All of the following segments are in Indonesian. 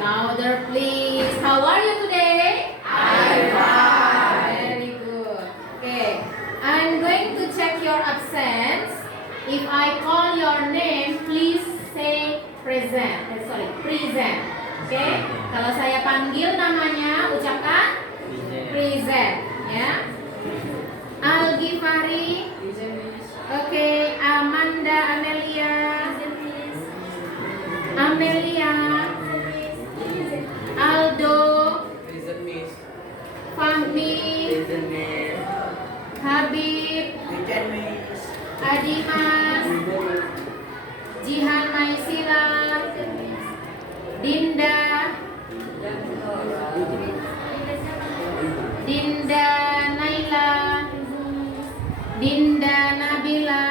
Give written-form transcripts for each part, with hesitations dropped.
Louder, please. How are you today? Very good. Okay. I'm going to check your absence. If I call your name, please say present. Present. Okay. Kalau saya panggil namanya, ucapkan present. Ya. Algi Fari. Okay. Amanda Amelia. Aldo. Fahmi. Habib. Adimas. Jihan Maisila. Dinda. Naila. Dinda Nabila.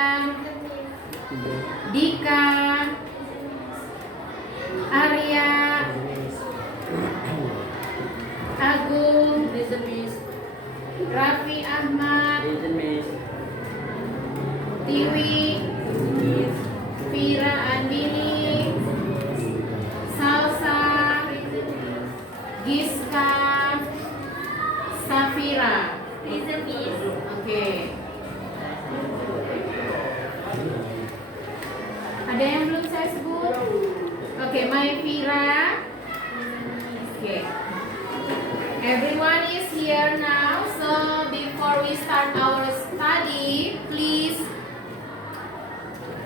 Dika. Arya. Agung. Raffi Ahmad. Tiwi. Fira Andini. Salsa. Giska. Safira. Oke. Ada yang belum saya sebut? Oke, Maifira. Oke. Everyone is here now. So before we start our study, please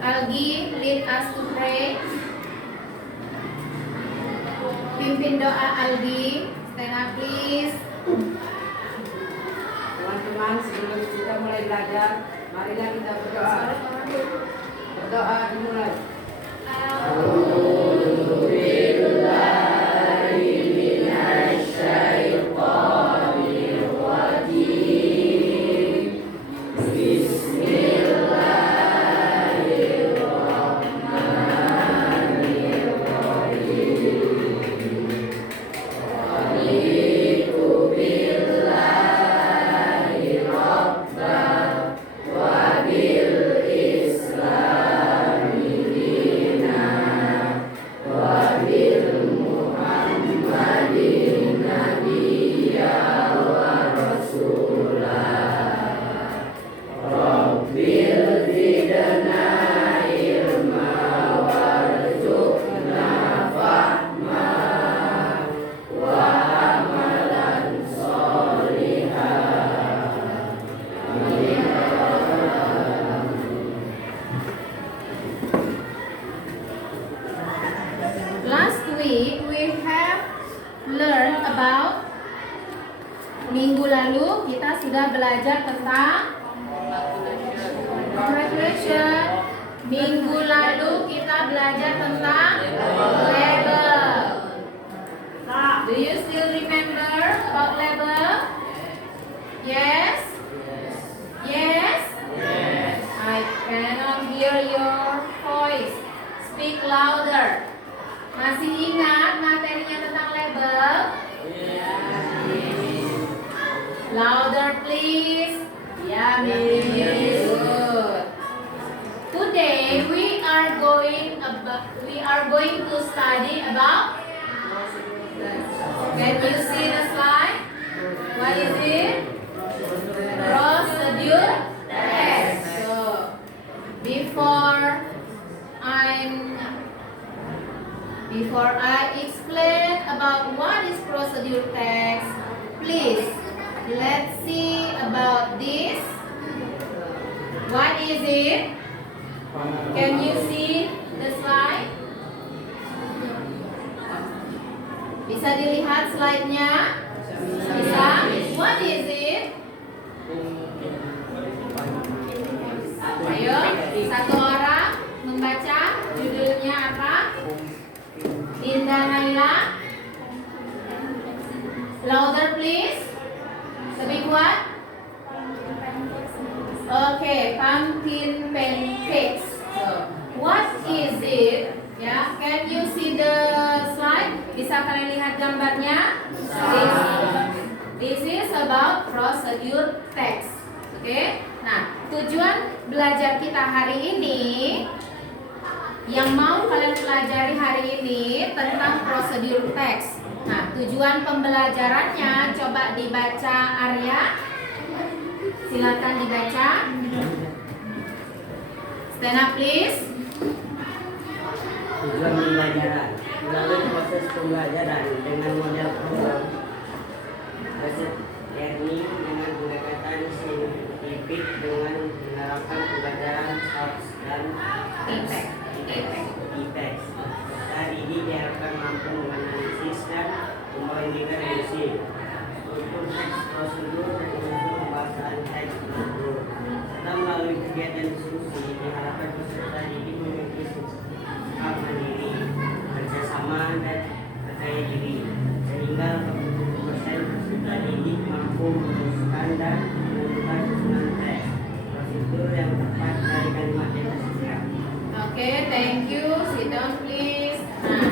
Algi lead us to pray. Pimpin doa Algi. Stand up please. Teman-teman, sebelum kita mulai belajar, marilah kita berdoa. Berdoa dimulai. Last week we have learned about minggu lalu kita sudah belajar tentang congratulations. Minggu lalu kita belajar tentang label. Do you still remember about label? Yes? Yes? I cannot hear your voice. Speak louder. Masih ingat materinya tentang label? Louder please. Yeah, miss. Good. Today we are going to study about. Can you see the slide? What is it? Procedure text. So before I explain about what is procedure text, please let's see about this. What is it? Can you see the slide? Bisa dilihat slide-nya? Bisa? What is it? Ayo, satu orang membaca judulnya apa? Dinda Naila. Louder please. Lebih kuat. Okay, pumpkin pancakes. So, what is it? Ya, can you see the slide? Bisa kalian lihat gambarnya? This is about procedure text. Oke. Nah, tujuan belajar kita hari ini yang mau kalian pelajari hari tentang prosedur teks. Nah, tujuan pembelajarannya coba dibaca Arya. Silakan dibaca. Stand up please. Tujuan pembelajaran melalui proses pembelajaran dengan model program proses learning dengan pendekatan saintifik dengan menerapkan pembelajaran soft dan e-text. Saat ini diharapkan mampu menganalisis dan membagikan isi untuk teks prosedur dan untuk pembahasan teks prosedur. Serta melalui kegiatan diskusi diharapkan peserta didik memiliki sikap mandiri, kerjasama dan percaya diri, sehingga 80% peserta didik mampu meneruskan dan menentukan susunan teks prosedur yang tepat dari kalimat yang tersedia. Oke, thank you. Sit down please. Nah,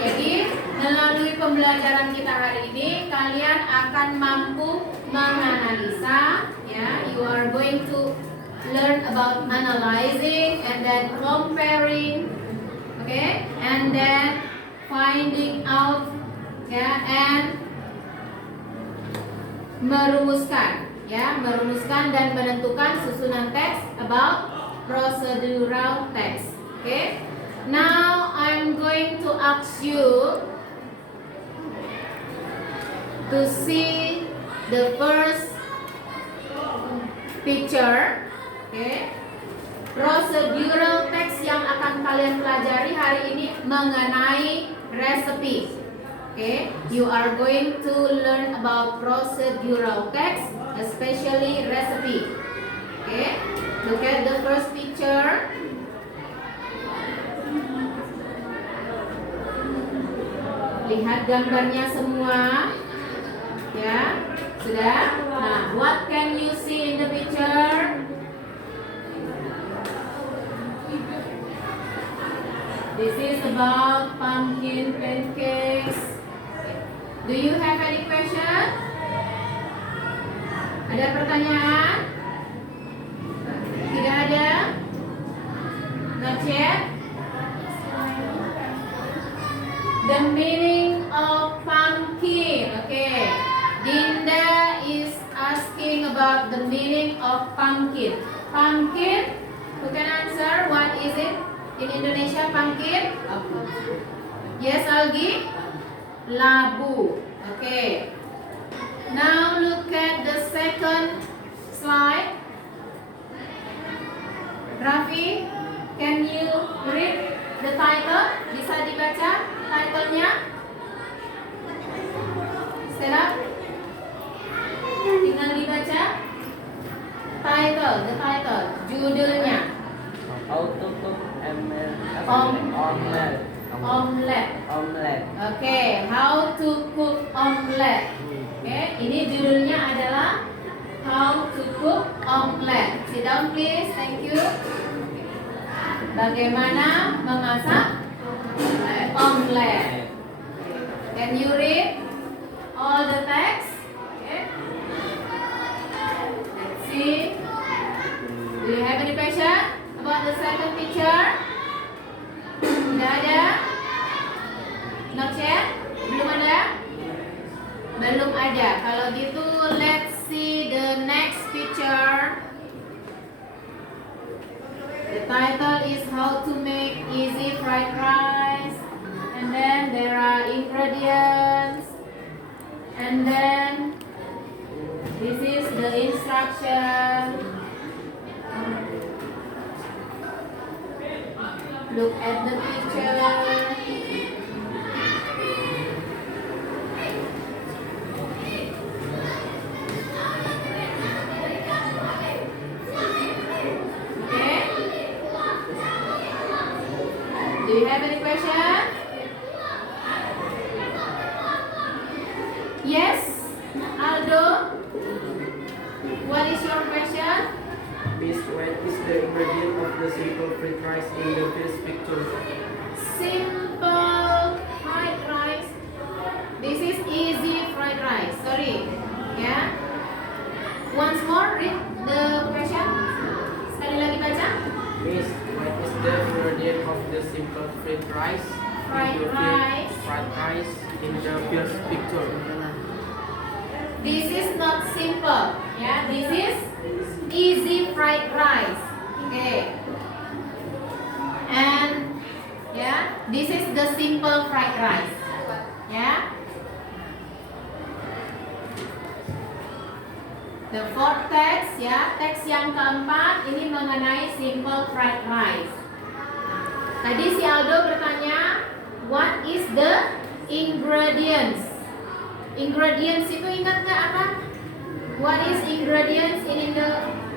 jadi melalui pembelajaran kita hari ini kalian akan mampu menganalisa, ya. You are going to learn about analyzing and then comparing, okay, and then finding out, ya, and merumuskan, ya, merumuskan dan menentukan susunan teks about procedural text. Okay. Now I'm going to ask you to see the first picture. Okay. Procedural text yang akan kalian pelajari hari ini mengenai recipe. Okay. You are going to learn about procedural text, especially recipe. Okay. Look at the first picture. Lihat gambarnya semua. Ya, sudah. Nah, what can you see in the picture? This is about pumpkin pancakes. Do you have any question? Ada pertanyaan? Tidak ada? Not yet? The meaning of pumpkin. Okay. Dinda is asking about the meaning of pumpkin. Pumpkin, who can answer? What is it in Indonesia? Pumpkin? Yes, Algi? Labu. Okay. Now look at the second slide. Raffi, can you read the title? Bisa dibaca title-nya? Stand up. Tinggal dibaca. Title, the title, judulnya. How to cook Omelette. omelette. Okay, how to cook omelette. Okay, ini judulnya adalah How to cook omelette. Sit down please, thank you. Bagaimana memasak omelette? Can you read all the text? Okay. Let's see. Do you have any question about the second picture? Tidak ada? Not yet? Belum ada? Belum ada. Kalau gitu, let's see the next picture. The title is How to Make Easy Fried Rice. And then there are ingredients. And then this is the instruction. Look at the picture. Do you have any question? Yes, Aldo. What is your question? Miss, what is the ingredient of the simple fried rice in the first picture? Simple fried rice. This is easy fried rice. Sorry. Yeah. Once more, read the question. Sekali lagi baca. Miss, what is the ingredient of the simple fried rice? fried rice. fried rice in the first picture? This is not simple. Yeah, this is easy fried rice. Okay. And yeah, this is the simple fried rice. Yeah. The fourth text, ya, teks yang keempat ini mengenai simple fried rice. Tadi si Aldo bertanya, what is the ingredients? Ingredients itu ingat nggak apa? What is ingredients in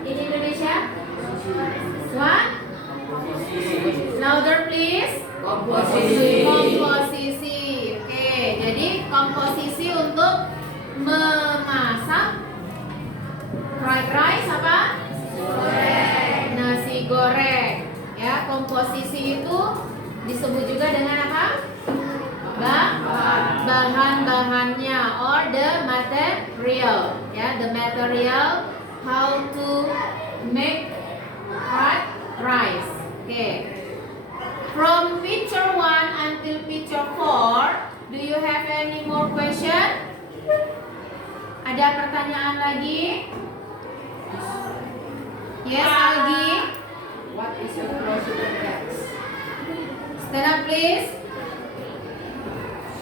Indonesia? What? Louder please. Komposisi. Komposisi. Oke, jadi komposisi untuk memasak fried rice apa? Nasi goreng. Ya, komposisi itu disebut juga dengan apa? Bahan-bahannya or the material. Ya, the material how to make fried rice. Okay. From picture 1 until picture 4, do you have any more question? Ada pertanyaan lagi? Yes, Algi. What is a procedure text? Stand up, please.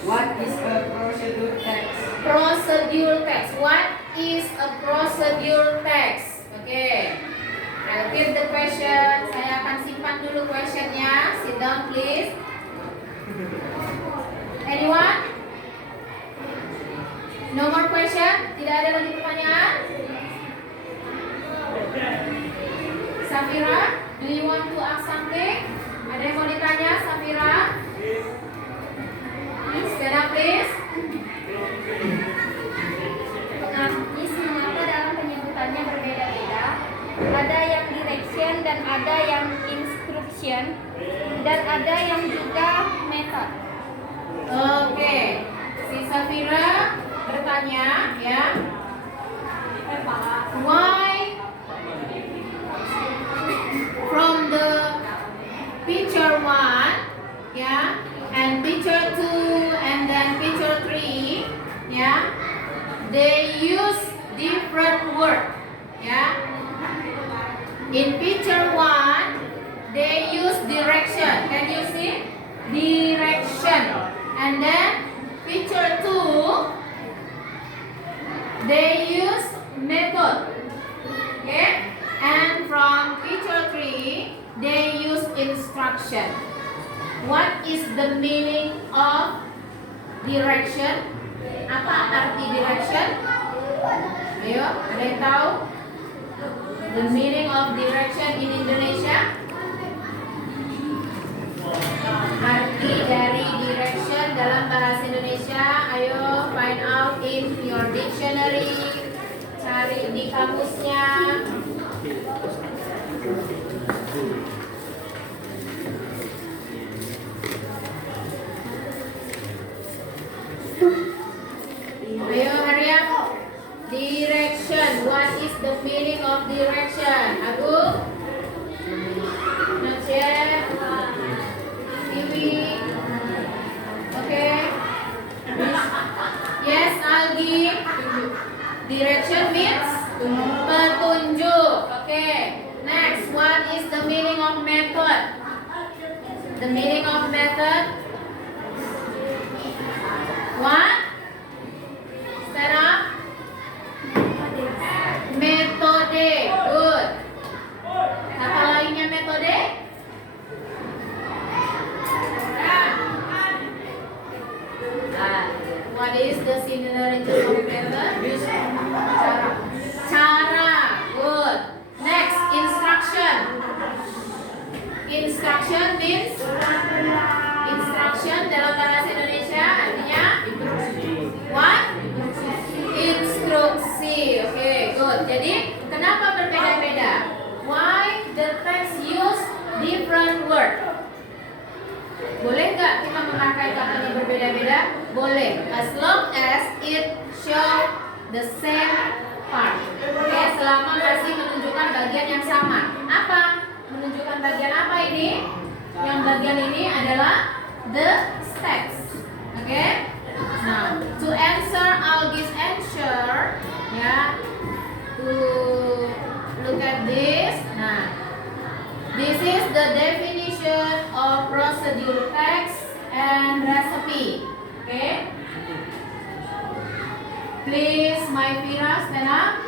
What is a procedure text? Procedure text. What is a procedure text? Okay. I'll repeat the question. Saya akan simpan dulu questionnya. Sit down, please. Anyone? No more question? Tidak ada lagi pertanyaan? Safira, do you want to ask something? Ada yang mau ditanya, Safira? Stand up, please. Miss, mengapa dalam penyebutannya berbeda-beda? Ada yang direction dan ada yang instruction dan ada yang juga method. Oke, si Safira bertanya, ya, why from the picture 1, ya, and picture 2 and then picture 3, ya, they use different word, ya. In picture 1, they use direction. Can you see? Direction. And then picture 2, they use method. Okay? And from picture 3, they use instruction. What is the meaning of direction? Apa arti direction? Ayo, ada yang tahu? The meaning of direction in Indonesia? Arti dari direction dalam bahasa Indonesia, ayo find out in your dictionary. Cari di kamusnya. Ayo hurry up. Direction. What is the meaning of direction? Agung? Not yet. Tiwi? Okay. Yes, Algi. Direction means petunjuk. Okay. Next, what is the meaning of method? The meaning of method? What? Stand up. Metode. Good. Kata lainnya metode? What is the similarity of method? Cara. Good. Next, instruction. Instruction means instruction dalam bahasa Indonesia artinya what? Instruksi. Okay, good. Jadi kenapa berbeda-beda? Why the text use different word? Boleh nggak kita memakai kata yang berbeda-beda? Boleh, as long as it show the same part. Oke, selama masih menunjukkan bagian yang sama. Apa? Menunjukkan bagian apa ini? Yang bagian ini adalah the steps. Okay? Now, to answer all this answer, yeah, to look at this. Nah, this is the definition of procedure text and recipe. Okay? Please, my Fira, stand up.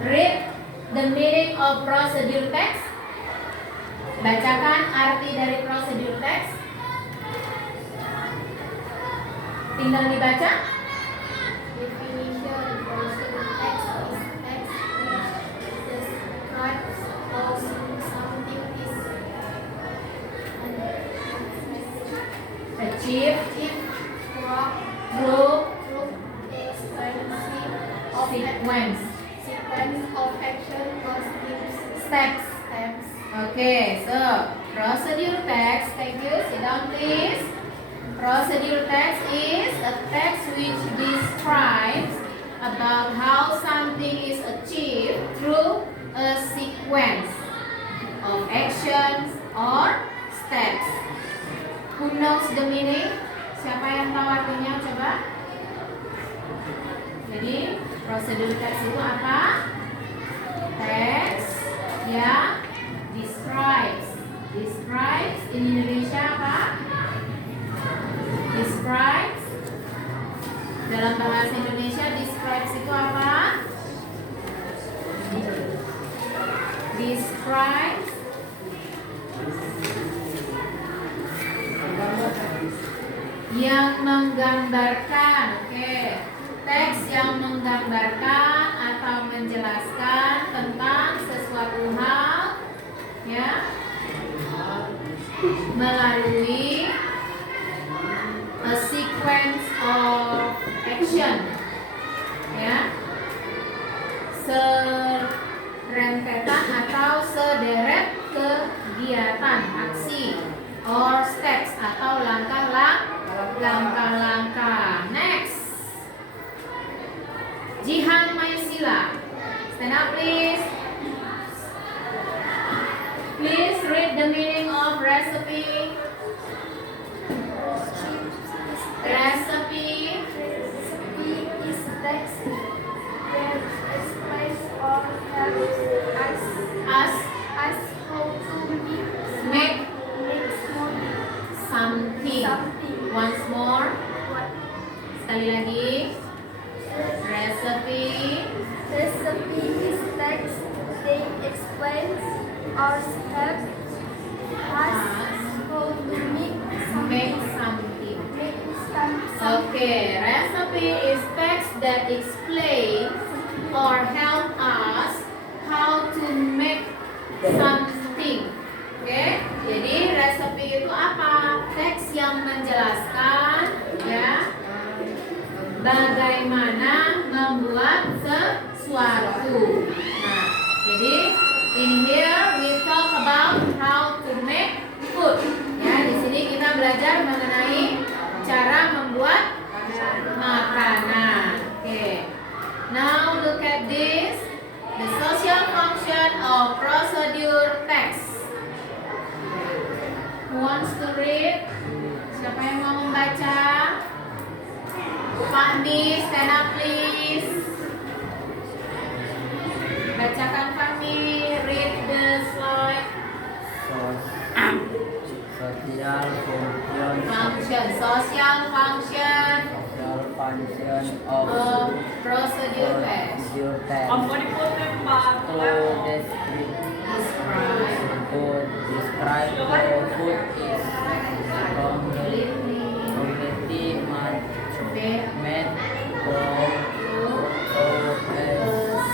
Read the meaning of procedure text. Bacakan arti dari procedure text. Tinggal dibaca. Definition: procedure text is text that describes how something is Achieve achieved through through a sequence. sequence of action or Steps. steps. Okay, so procedure text. Thank you. Sit down, please. Procedure text is a text which describes about how something is achieved through a sequence of actions or steps. Who knows the meaning? Siapa yang tahu artinya? Coba. Jadi, procedure text itu apa? Text yang describes in Indonesia apa? Describes. Dalam bahasa Indonesia describes itu apa? Describes yang menggambarkan. Oke. Teks yang menggambarkan atau menjelaskan tentang sesuatu hal, ya, melalui a sequence of action, ya, serentetan atau sederet kegiatan aksi, or steps atau langkah-langkah. Next, Jihan Maisila, stand up please. Please read the meaning of recipe. Recipe is text that explains or helps us us how to make something. something. Once more, sekali lagi. Recipe Is text that explains or helps us how to make make something. something. Okay, recipe is text that explains or help us how to make something. Oke, jadi recipe itu apa? Teks yang menjelaskan, ya, bagaimana membuat sesuatu. Nah, jadi in here we talk about how to make food. Ya, di sini kita belajar mengenai cara membuat makanan. Oke. Now look at this. The social function of procedure text. Who wants to read? Siapa yang mau membaca? Fahmi, stand up please. Bacakan Fahmi, read the slide. Social function of procedure text. Describe the food is completely made from a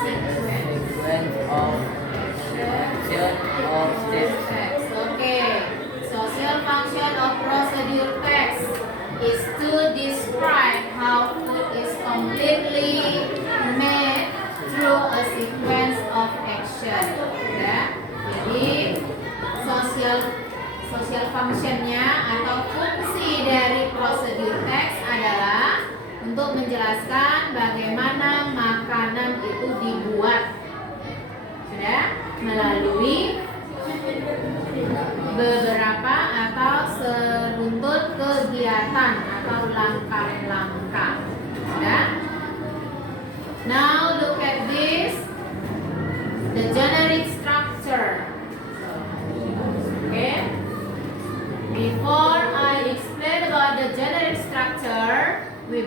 sequence of action or steps. Okay. Social function of procedure text is to describe how food is completely made through a sequence of action. Ya. Jadi social functionnya atau fungsi dari procedure text adalah untuk menjelaskan bagaimana makanan itu dibuat. Sudah? Melalui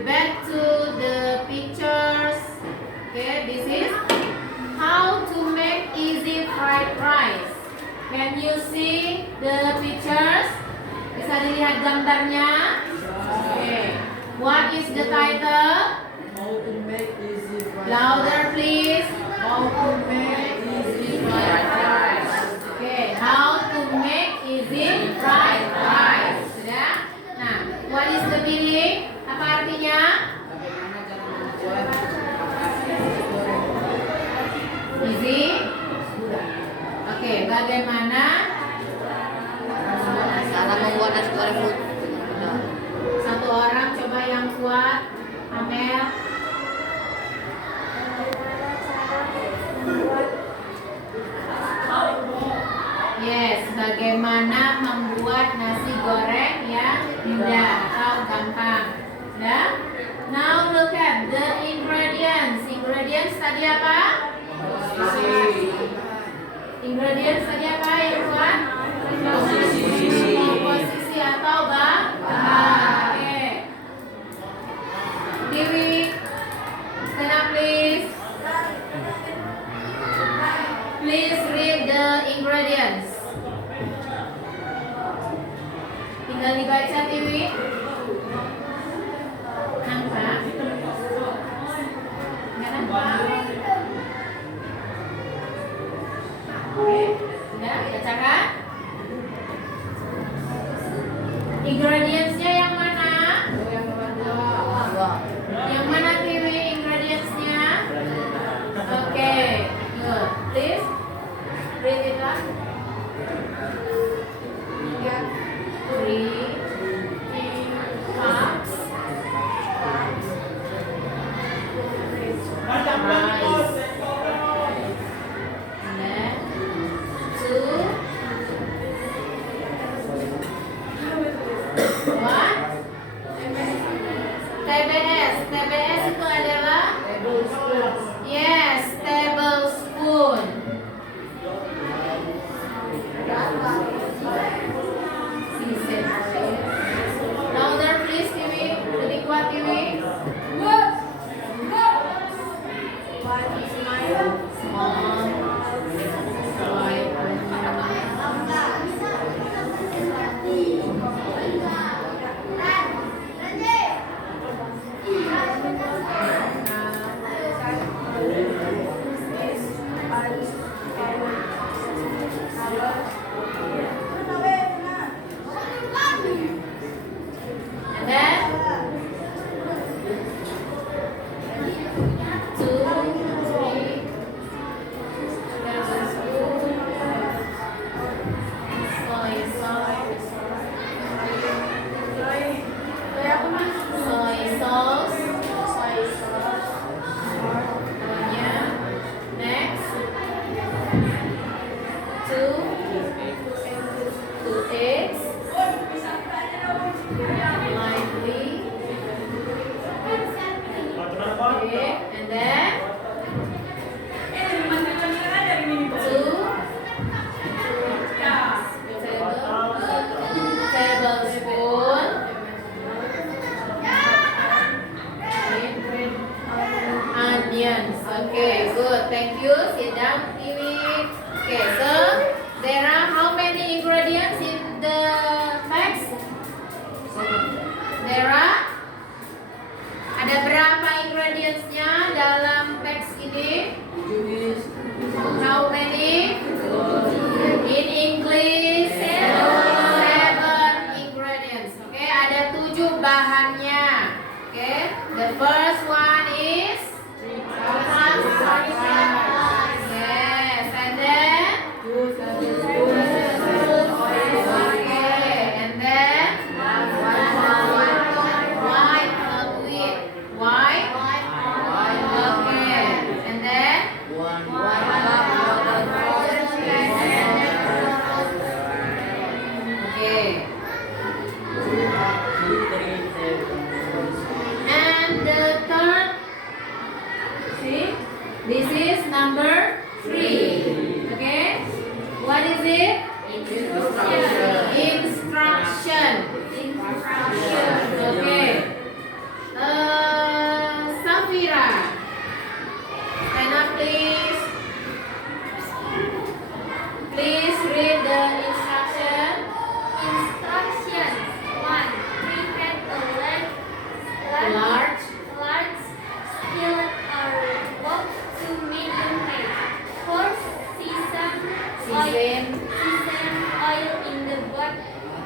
back to the pictures. Okay, this is how to make easy fried rice. Can you see the pictures? Bisa dilihat gambarnya? Okay. What is the title? How to make easy fried Louder please. How to make easy fried rice. Okay, how to make easy fried rice. Sudah? Nah, what is the meaning? Apa artinya? Bagaimana cara membuat nasi goreng? Easy. Mudah. Oke, bagaimana? Cara membuat nasi goreng mudah. Satu orang coba yang kuat. Amel. Yes, bagaimana membuat nasi goreng yang mudah atau gampang. Ya? Now look at the ingredients. Ingredients tadi apa? Ingredients tadi apa yang kuat? Komposisi atau bahan. Oke. Dewi, stand up please. Please read the ingredients. Tinggal dibaca Dewi. Nampak? Nggak nampak? Oke, sudah bacakan. Ingredientsnya yang mana? Yang nomor 2. Yang mana Dewi ingredientsnya? Oke, good. Please read it up. 3 cups rice. And then 2 what? TBS. TBS itu adalah yes, tablespoon. Louder please TV. Lebih kuat TV. Small white and then 2, 3 tablespoon soy sauce. Namanya. Next 2 eggs lightly. Okay, and then 2 tablespoon onions. Okay, good. Thank you. Sit down, TV. Okay, so there are how many ingredients in the text? There are ada berapa ingredientsnya dalam teks ini? How many? In English, 7 ingredients. Okay, ada 7 bahannya. Okay, the first one is yes, and then okay, and then white liquid, white, okay, and then okay, and the third, see, this is number 3. Okay, what is it? Instruction. Okay.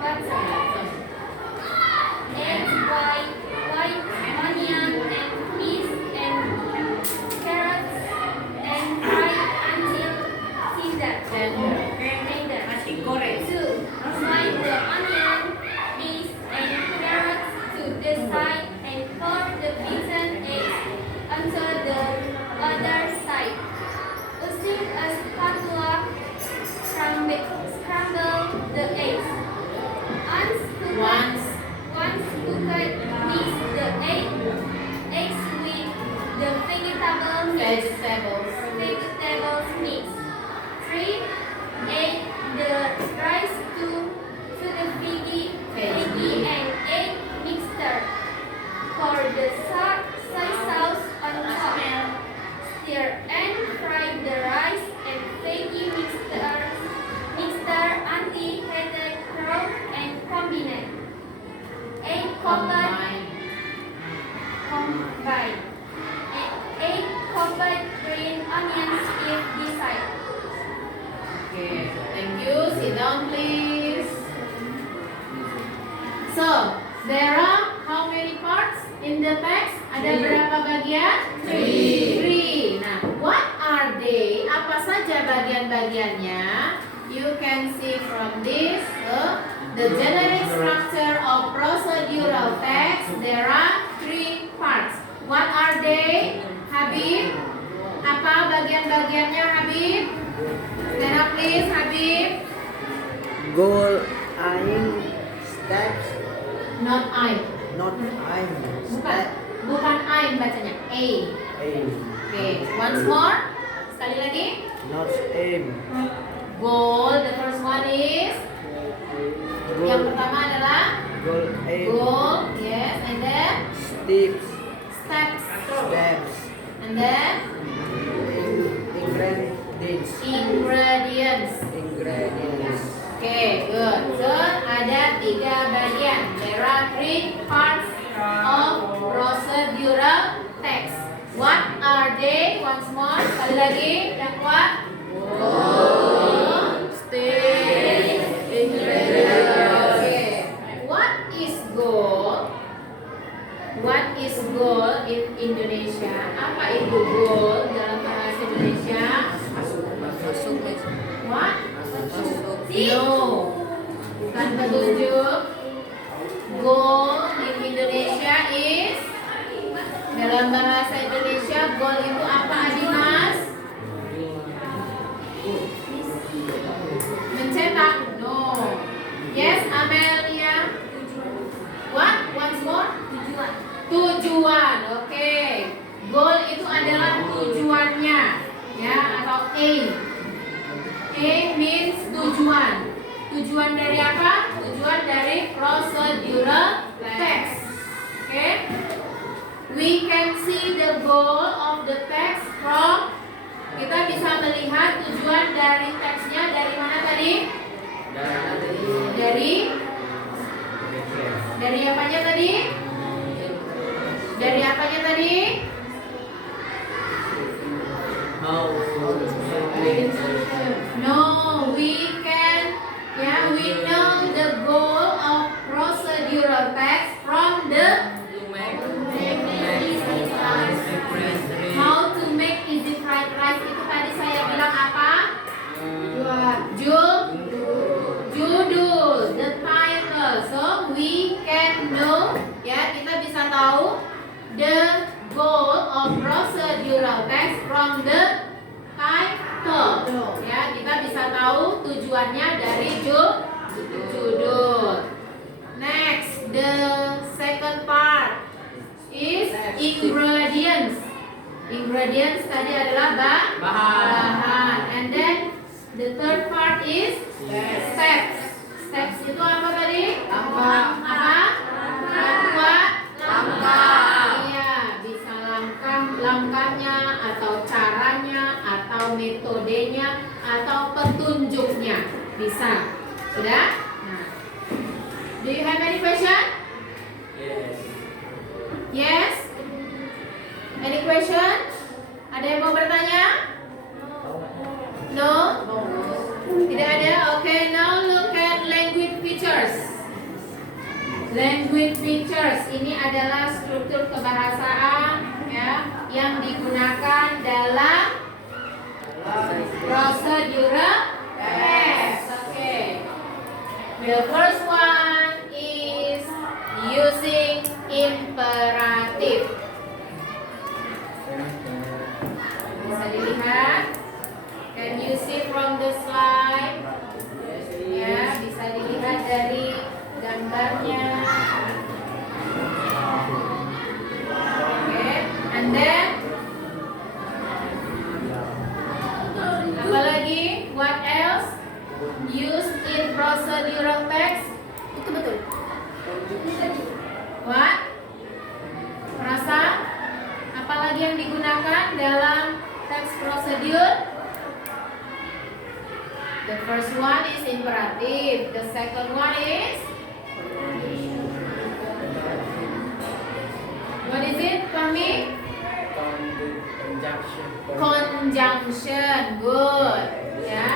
butter, eggs, white onion and peas and carrots and fry until tender. Nasi goreng. 2. Fry the onion, peas and carrots to the side and pour the beaten eggs onto the other side. Using a spatula, scramble the eggs. Once cooked, mix the eggs with the vegetables mix. 3. Add the rice to the veggie and egg mixture. Pour the soy sauce on top. Stir and fry the rice and veggie mixture until heated brown and combine. 8. Combine. 8. Combine green onions if desired. Okay, thank you. Sit down, please. So, there are how many parts in the text? Ada berapa bagian? 3. Nah, what are they? Apa saja bagian-bagiannya? You can see from this the generic structure of procedural text. There are 3 parts. What are they? Habib? Apa bagian-bagiannya, Habib? Stand up please, Habib. Goal, aim, steps, Not I. not aim, Bukan I bacanya. A. aim, Okay, once more. Sekali lagi. not aim. Goal, the first one is. Yang pertama adalah Goal, aim, goal, yes, and then steps, steps, steps, and then ingredients, ingredients. ingredients. Okay, good. So ada 3 bagian. There are 3 parts of procedural text. What are they? Once more. Sekali lagi. Yang kuat. Goal, stage, ingredients. Okay. What is goal? What is goal in Indonesia? Apa itu goal dalam bahasa Indonesia? What? No. Bukan petunjuk. Goal in Indonesia is, dalam bahasa Indonesia goal itu apa, Adimas? Mencetak? No. Yes, Amelia. What? Once more? Tujuan. Oke. Goal itu adalah tujuannya, ya, atau aim. Aim means tujuan. Tujuan dari apa? Tujuan dari procedural text. Okay? We can see the goal of the text from, kita bisa melihat tujuan dari teksnya dari mana tadi? Dari apanya tadi? Dari apanya tadi? No, we know the goal of procedural text from the how to make easy fried rice. Itu tadi saya bilang apa? Judul, the title. So we can know, ya, kita bisa tahu the goal of procedural text from the title. Ya, kita bisa tahu tujuannya dari judul. Next, the second part is ingredients. Ingredients tadi adalah bahan. And then the third part is steps. Steps itu apa tadi? Langkah. Iya, bisa langkahnya atau caranya atau metodenya atau petunjuknya. Bisa. Sudah? Nah. Do you have any question? Yes? Any question? Ada yang mau bertanya? No? Tidak ada? Okay, now look at language features. Language features ini adalah struktur kebahasaan ya yang digunakan dalam procedural text. Okay. The first one is using imperative. Bisa dilihat? Can you see from the slide? Ya, bisa dilihat dari gambarnya. Okay. And then apa lagi? What else? Used in procedural text. Itu betul. What? Rasa? Apalagi yang digunakan dalam text procedure? The first one is imperative. The second one is what is it, Fahmi? Conjunction. Conjunction. Good. Yeah.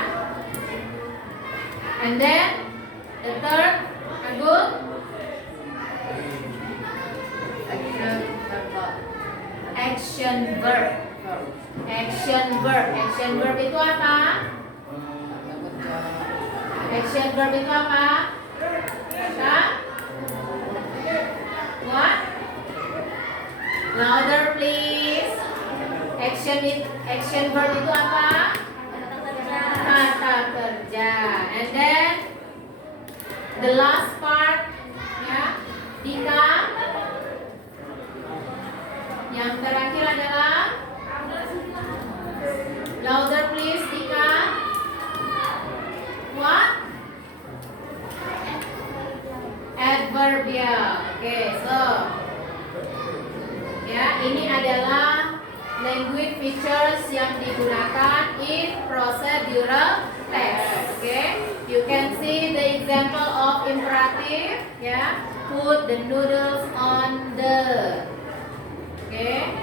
And then the third, Agung? Action verb. Action verb. Action verb itu apa? Action verb itu apa? Bisa? What? Louder please. Action verb itu apa? Kata kerja. And then the last part ya, Dika. Yang terakhir adalah louder please, Dika. What? Adverbial. Okay, so ya, ini adalah language features yang digunakan in procedural text. Okay, you can see the example of imperative. Ya, put the noodles on the. Okay,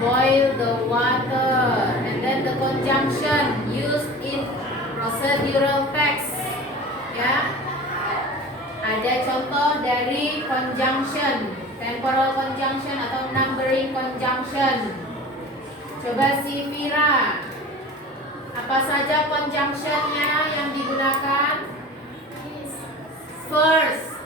boil the water, and then the conjunction used in procedural text. Ya, ada contoh dari conjunction, temporal conjunction atau numbering conjunction. Coba si Vira, apa saja conjunctionnya yang digunakan? First,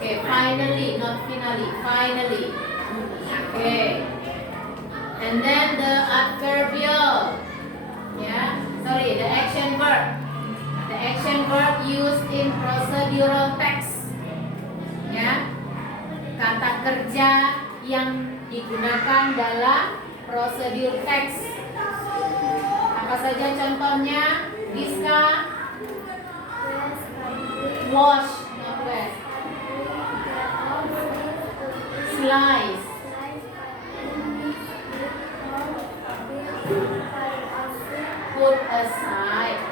okay, finally, not finally, finally. Okay. And then the adverbial. Yeah, sorry, the action verb. The action verb used in procedural text. Ya, kata kerja yang digunakan dalam prosedur teks. Apa saja contohnya? Giska? Wash, not wash. Slice. Put aside.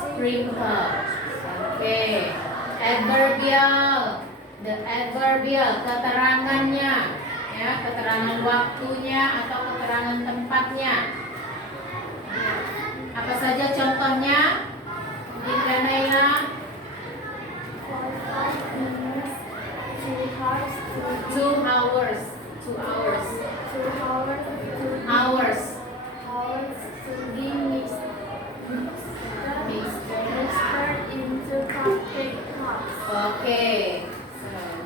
Sprinkle. Okay. Adverbial. The adverbial, keterangannya, ya, keterangan waktunya atau keterangan tempatnya. Apa saja contohnya? Dinda Naila. 2 hours. 2 hours. Hours. Okay.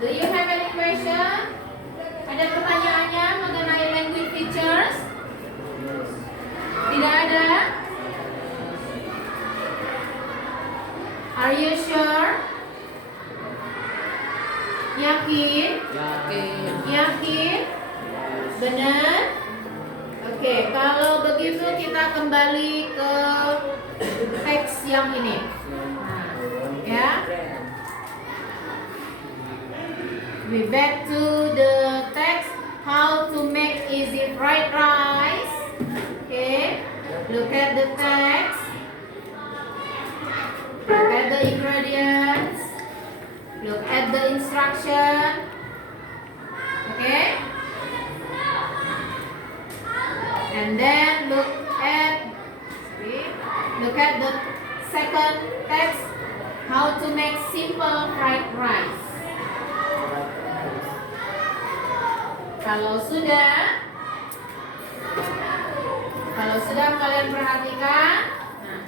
Do you have any question? Ada pertanyaannya mengenai language features? Tidak ada? Are you sure? Yakin? Yakin? Benar? Oke, kalau begitu kita kembali ke teks yang ini. Nah, ya. We back to the text. How to make easy fried rice. Okay, look at the text. Look at the ingredients. Look at the instruction. Okay. simple fried rice? Kalau sudah kalian perhatikan, nah,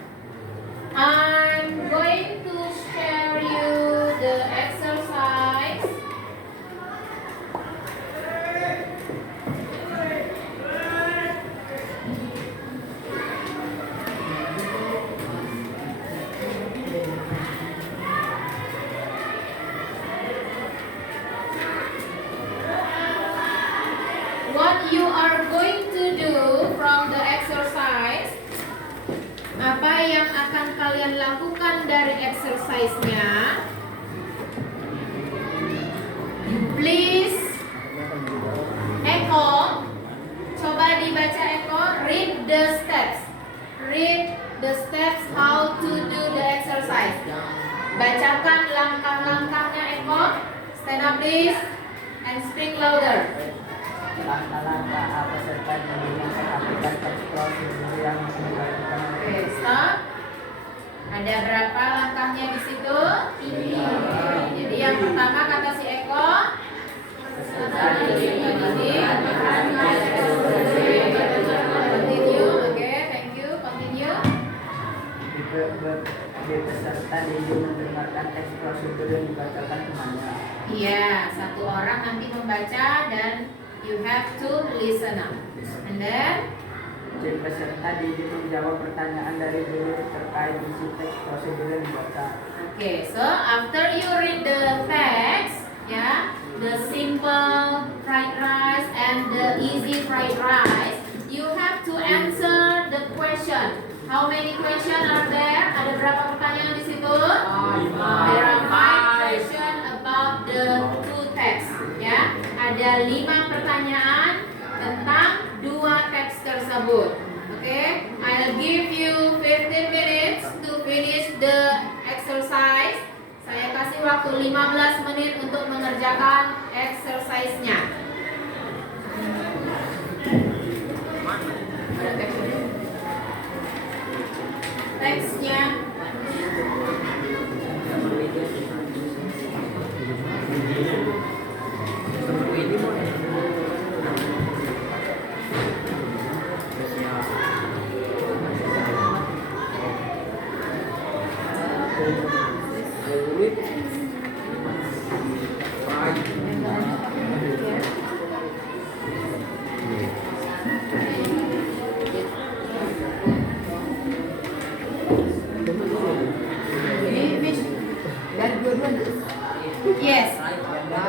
I'm going to share you the exercise. What you are going to do from the exercise, apa yang akan kalian lakukan dari exercise-nya? Please, Eko, coba dibaca Eko, read the steps. Read the steps how to do the exercise. Bacakan langkah-langkahnya Eko. Stand up please and speak louder. Langkah-langkah peserta didik melakukan teks prosedur yang dilakukan. Oke, stop. Ada berapa langkahnya di situ? Ini. Jadi yang pertama kata si Eko, continue. Oke, thank you. Continue. Peserta didik mendengarkan teks prosedur yang dibacakan temannya. Iya, satu orang nanti membaca dan you have to listen up. And then Peserta didik menjawab pertanyaan dari guru terkait isi teks prosedur yang dibaca. okay, so after you read the text, yeah, the simple fried rice and the easy fried rice, you have to answer the question. How many questions are there? Ada berapa pertanyaan di situ? There are 5 questions about the two texts. Ya, ada 5 pertanyaan tentang 2 teks tersebut. Okay, I'll give you 15 minutes to finish the exercise. Saya kasih waktu 15 menit untuk mengerjakan exercise-nya. Ada teksnya. Teksnya. Yes,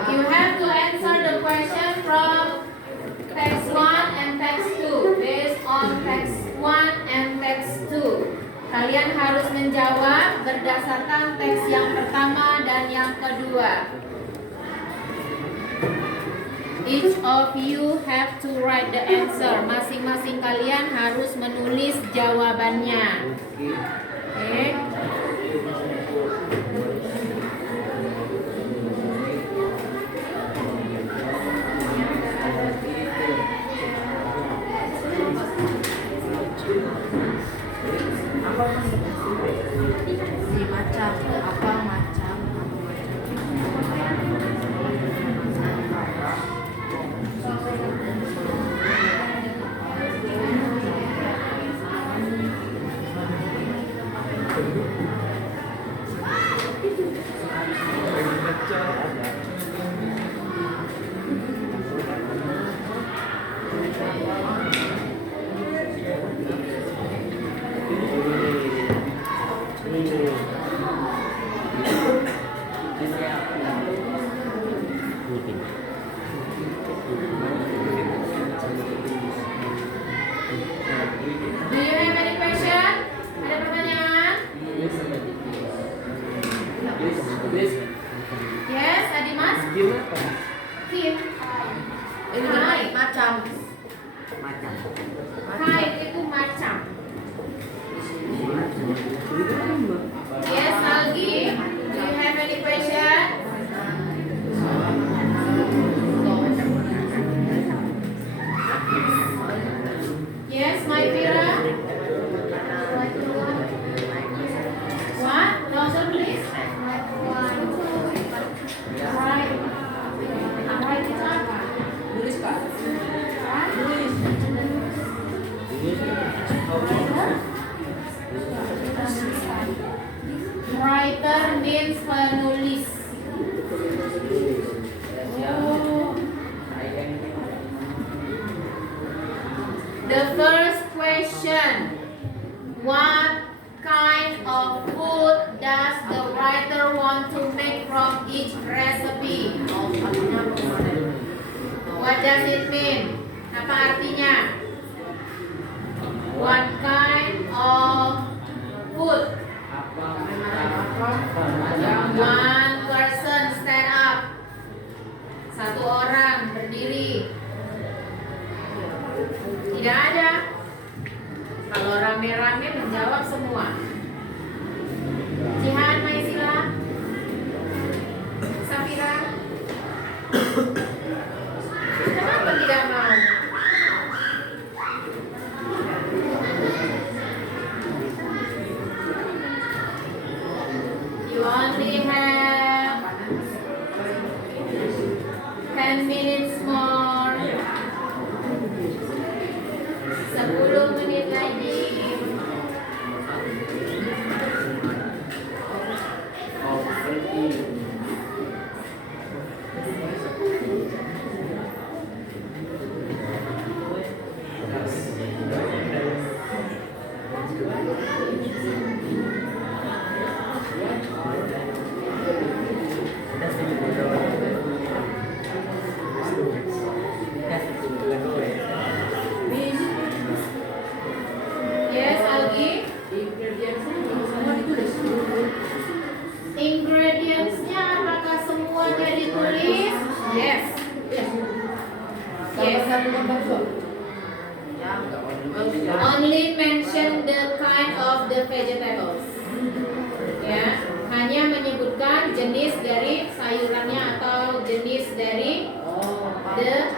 you have to answer the question from text 1 and text 2 based on text 1 and text 2. Kalian harus menjawab berdasarkan teks yang pertama dan yang kedua. Each of you have to write the answer. Masing-masing kalian harus menulis jawabannya. Okay. Do you have any question? Ada pertanyaan? Yes, Adimas? Kim. Hai. Macam. Hai itu macam. Yes, Algi. Do you have any question? Yes, my Vira. What? Louder, please. does it mean? Apa artinya? What kind of food? One person stand up. Satu orang berdiri. Tidak ada. Kalau rame-rame menjawab semua. Jihan, Maisila, Safira. Kenapa tidak mau? You only have 10 minutes more. 10 menit lagi. Yes, Algi. Ingredients-nya apakah semuanya ditulis? Yes. Yes. Only mention the kind of the vegetables. Ya, hanya menyebutkan jenis dari sayurannya atau jenis dari the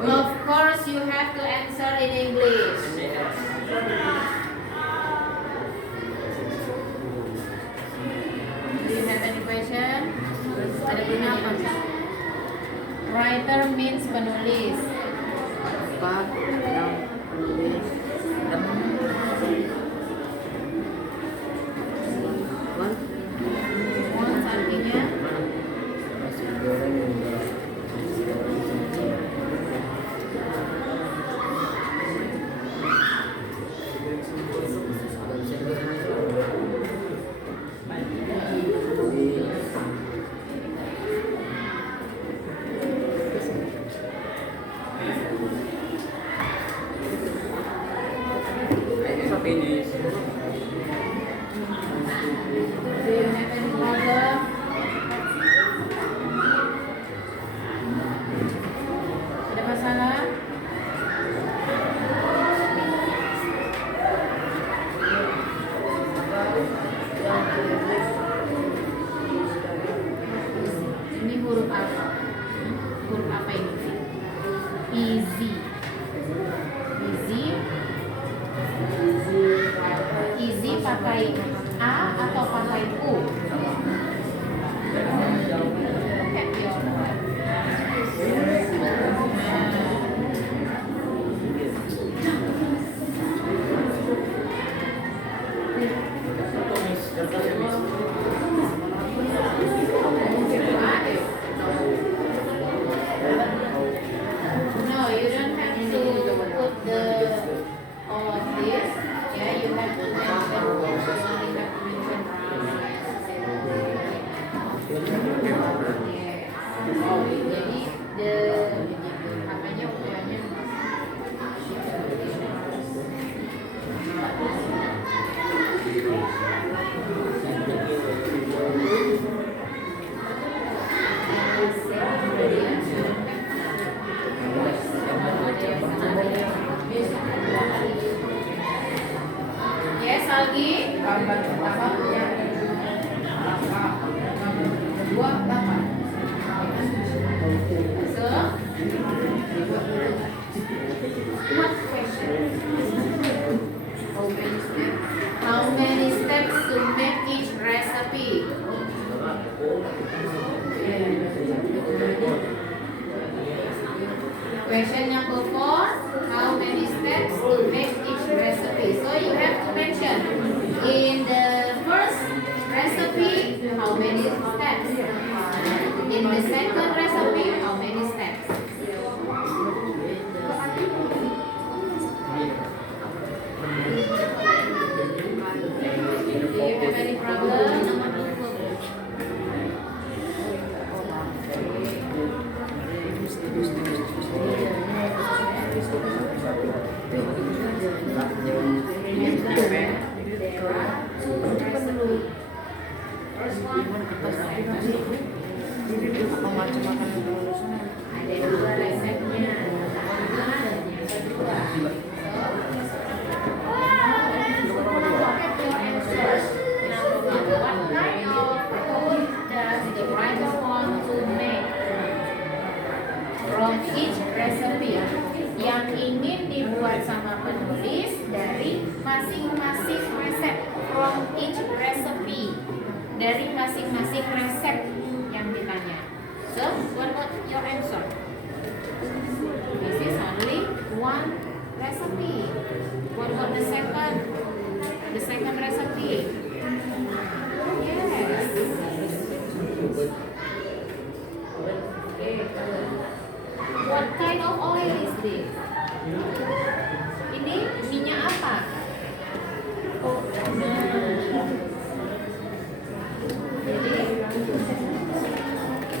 Of course you have to answer in English. Do you have any question? Ada pendapat? Writer means penulis. Wants artinya Finish. Do you have any problem? Ada masalah? Ini huruf apa? Huruf apa ini? Easy. Easy. Easy pakai A atau pakai U? No, you don't have to put the all of this. Yeah, you have to mention. You only have to mention rice. Jadi apanya ukurannya? Yes, Algi. So, what question? How many steps to make each recipe? Question number 4. How many steps to make each recipe? So you have to mention in the first recipe how steps? In the second recipe, how many steps? Do you have any problem? Ada dua resepnya. What kind of food does the writer want to make from each recipe? Yang ingin dibuat sama penulis dari masing-masing resep. From each recipe, dari masing-masing resep yang ditanya. So, what about your answer? This is only one recipe. What about the second? The second recipe. Yes. Okay. What kind of oil is this? Ini minyak apa?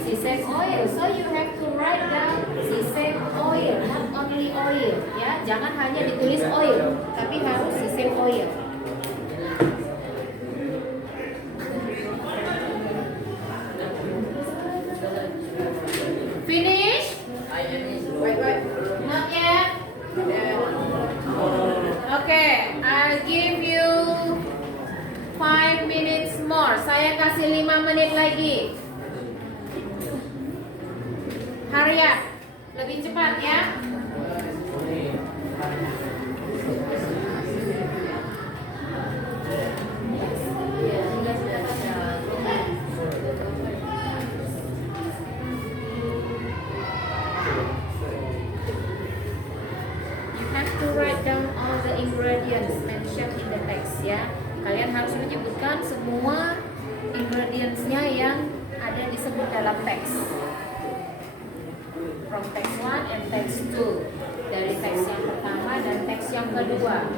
Sesame oil. So you have to write down sesame oil, not only oil. Ya, jangan hanya ditulis oil, tapi harus sesame oil. Finish? Wait. Not yet. Okay, I'll give you 5 minutes more. Saya kasih 5 menit lagi. Hurry up. Lebih cepat ya. You have to write down all the ingredients mentioned in the text ya. Kalian harus menyebutkan semua ingredients-nya yang ada disebut dalam teks. From text 1 and text 2. Dari teks yang pertama dan teks yang kedua.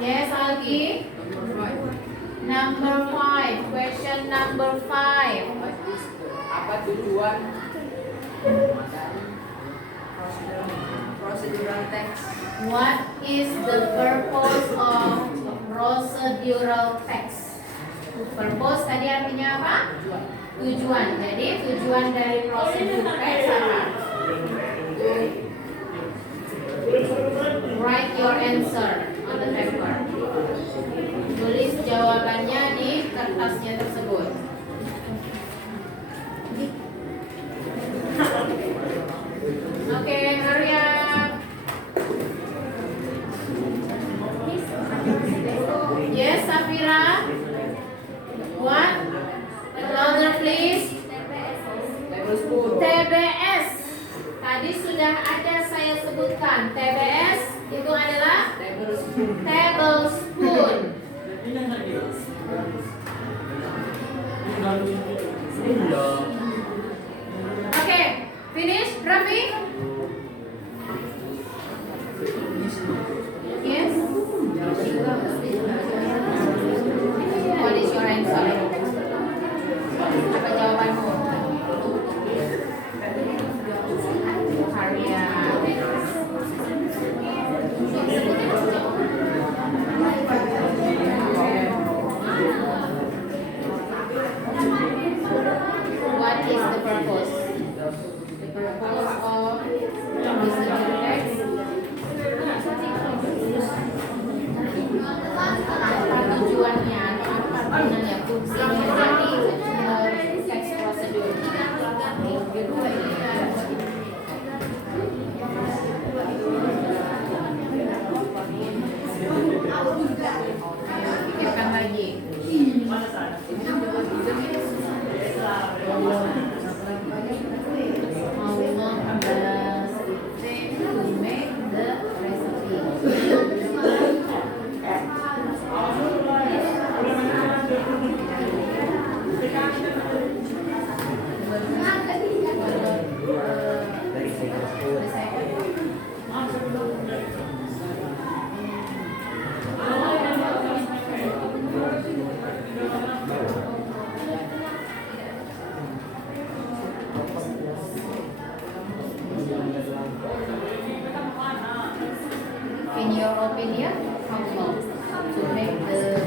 Yes, Algi. Number 5. Question number 5. Apa tujuan procedural text? What is the purpose of procedural text? Purpose tadi artinya apa? Tujuan. Jadi tujuan dari prosedur text apa? Write your answer on the paper. Tulis jawabannya di kertasnya tersebut. Oke, hurry up. Yes, Safira. What? Louder please. TBS. Tadi sudah ada saya sebutkan. TBS itu adalah tablespoon. Okay, finish, Rafi? Yes. What is your answer? Apa jawabanmu? Hurry up. What is the purpose? The purpose of this text In your opinion, how long to make the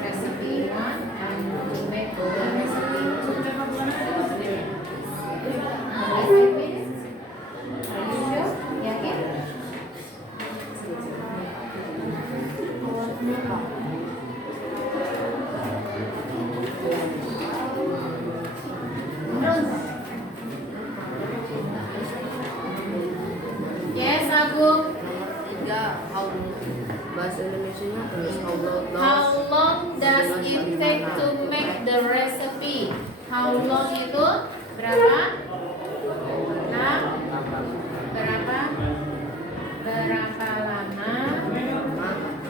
recipe 1 and to make the recipe 2? Only 5 minutes? Are you sure? Yakin? Yes, Agung. 3, how bahasa Indonesianya terus how long How long does it take to make the recipe? How long itu berapa? Nah, berapa? Berapa lama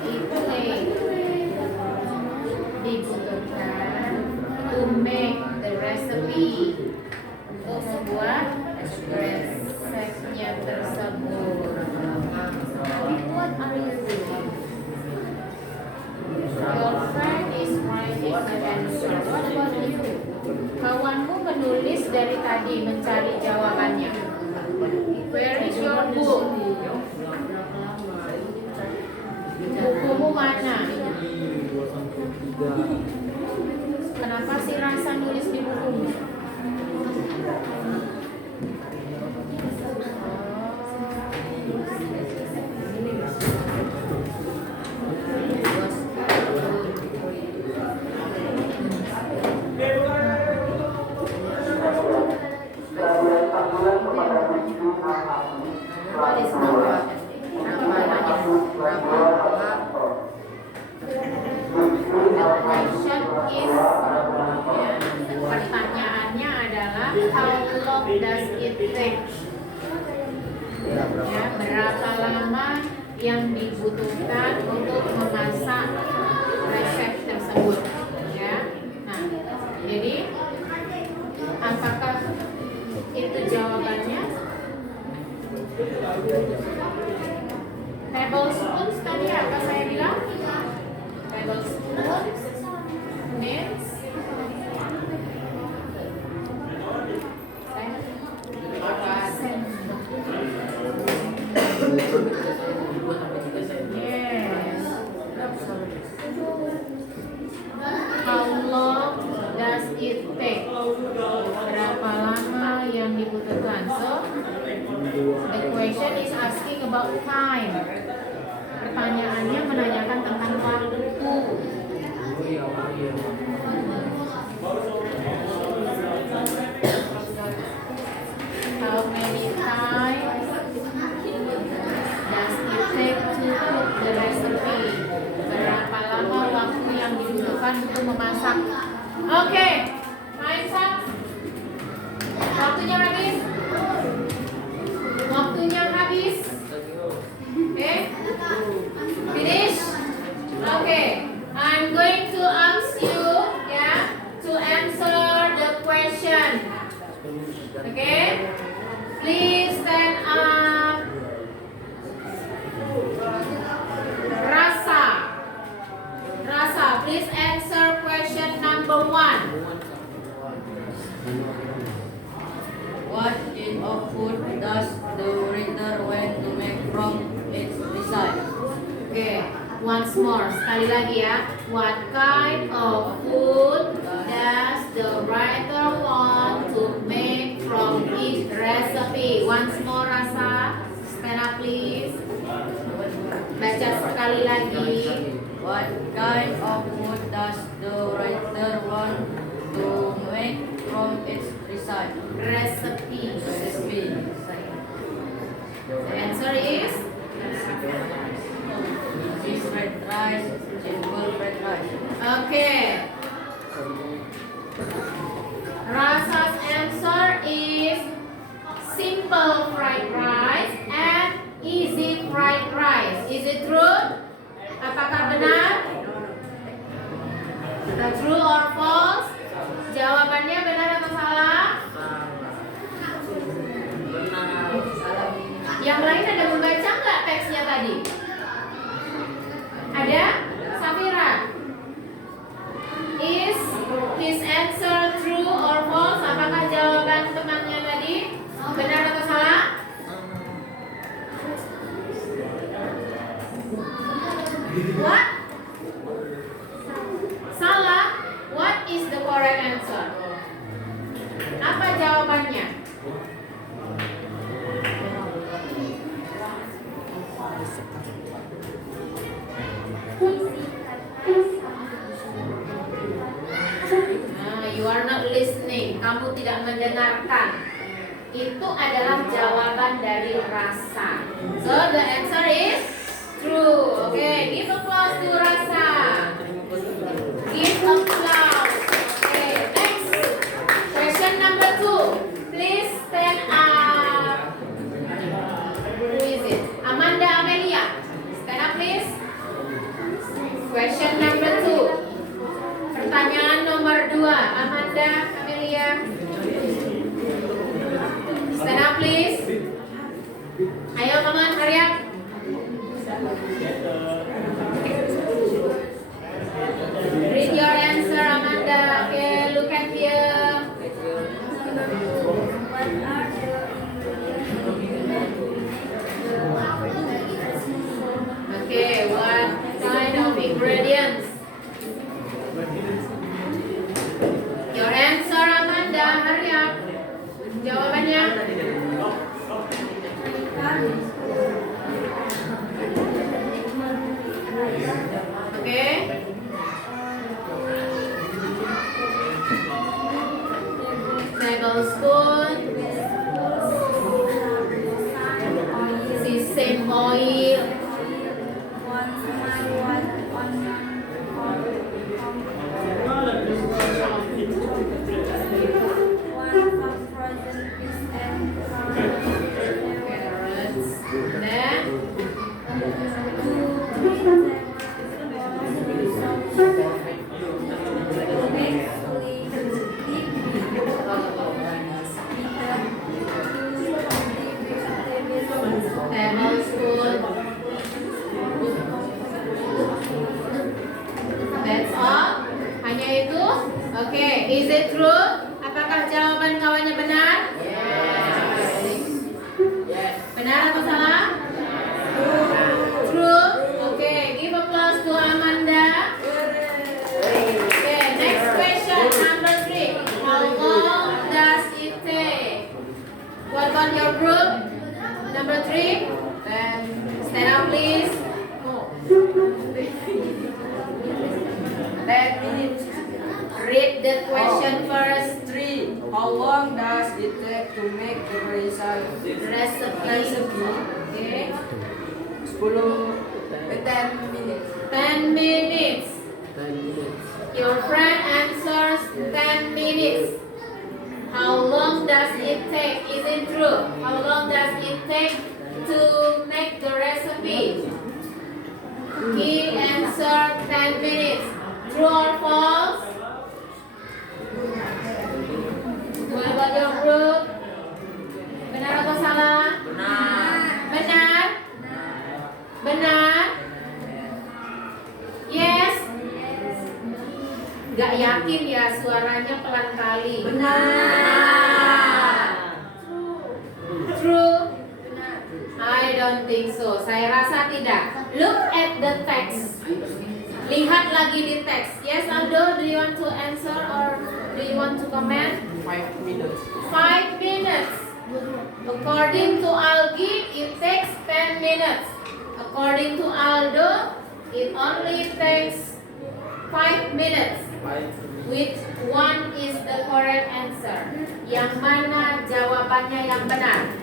it take dibutuhkan to make the recipe untuk membuat resepnya tersebut? What are you doing? Your friend is writing the answer. What about you? Kawanmu menulis dari tadi mencari jawabannya. Where is your book? Bukumu mana? Kenapa si Rasa nulis di bukumu? Pertanyaannya adalah how long does it take? Ya, berapa lama yang dibutuhkan untuk memasak resep tersebut? Ya, nah, jadi apakah itu jawabannya? Tablespoons tadi apa saya bilang? Tablespoons means yes. How long does it take? Berapa lama yang dibutuhkan? So, the question is asking about time. Pertanyaannya menanyakan tentang waktu. How many times does it take to cook the recipe? Berapa lama waktu yang dibutuhkan untuk memasak? Oke, time's up. Waktunya habis. Waktunya habis. Oke, finish. Oke, I'm going to ask you, to answer the question. Okay, please stand up. Rasa, please answer question number 1. What kind of food does the writer want to make from its design? Okay, once more, sekali lagi ya. What kind of food does the writer want to make from each recipe? Once more, Rasa, stand up please. Baca sekali lagi. What kind of food does the writer want to make from its design? Recipe. Recipe. The answer is Fish fried rice, simple fried rice. okay. Rasa's answer is simple fried rice and easy fried rice. Is it true? Apakah benar? True or false? Jawabannya benar atau salah? Yang lain ada membaca nggak teksnya tadi? Ada? Safira? What? Salah. What is the correct answer? Apa jawabannya? You are not listening. Kamu tidak mendengarkan. Itu adalah jawaban dari rasa. So the answer is true. Okay, give applause to rasa. Give applause. Okay, next. Question number 2. Please stand up. Who is it? Amanda Amelia. Stand up please. Question number 2. Pertanyaan nomor 2. Amanda Amelia. Stand up please. Ayo come on, hurry up. Read your answer, Amanda. Okay, look at here. What are the Okay, what kind of ingredients? Your answer, Amanda. Hurry up. Jawabannya. Okay. Tablespoon, sesame oil, carrots, then tablespoon. That's all. Hanya itu. Okay, is it true? Apakah jawaban kawannya benar? Yes. Benar atau salah? True. Okay, give applause to Amanda. Okay, next question, number 3. How long does it take? What about your group? Number 3. Then stand up, please. 10 minutes. Read the question first. 3. How long does it take to make the recipe? Recipe. Okay. 10 minutes. 10 minutes. 10 minutes. Your friend answers 10 minutes. How long does it take? Is it true? How long does it take to make the recipe? He answered 10 minutes. True or false? What about your group? Benar atau salah? Benar. Benar? Yes? Gak yakin ya, suaranya pelan kali. Benar. True? I don't think so. Saya rasa tidak. Look at the text. Lihat lagi di teks. Yes, Aldo, do you want to answer or do you want to comment? 5 minutes. 5 minutes. According to Algi, it takes 10 minutes. According to Aldo, it only takes 5 minutes. 5. Which one is the correct answer? Yang mana jawabannya yang benar?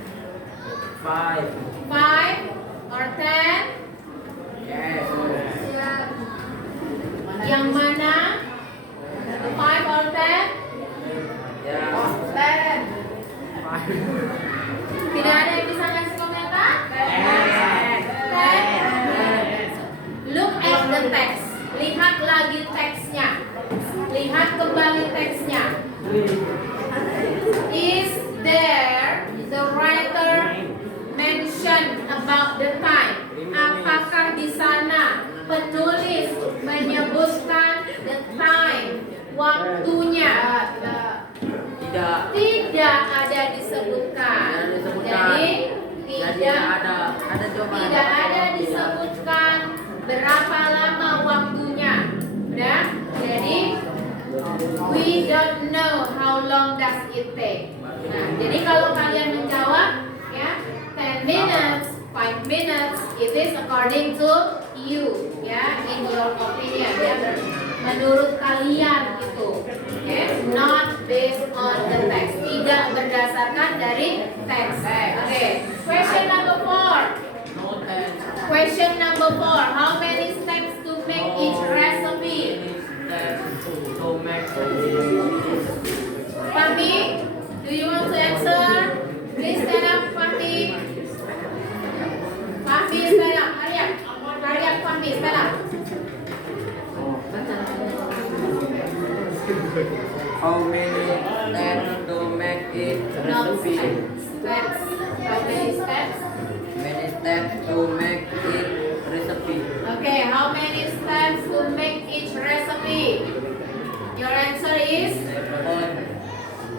5. 5 or 10? Yes. Yang mana? 5 or 10? Yeah. 10. 5. Tidak ada yang bisa ngasih komentar? 10. Look at the text. Lihat lagi teksnya. Lihat kembali teksnya. Is there the writer mention about the time? Apakah di sana penulis menyebutkan the time, waktunya? Tidak ada disebutkan. Jadi tidak ada disebutkan berapa does it take? Nah, jadi kalau kalian menjawab ya 10 minutes, 5 minutes, it is according to you ya, in your opinion ya, menurut kalian itu. Oke, not based on the text, tidak berdasarkan dari teks. Oke, question number 4. Question number 4. How many steps to make each recipe? To make Fahmi, do you want to answer? Please stand up, Fahmi. Fahmi, stand up. Hurry up. Hurry up, Fahmi, stand up. how many steps to make it Not recipe? steps. How many steps? Many steps to make it recipe. Okay, how many steps to make each recipe? Your answer is Seven.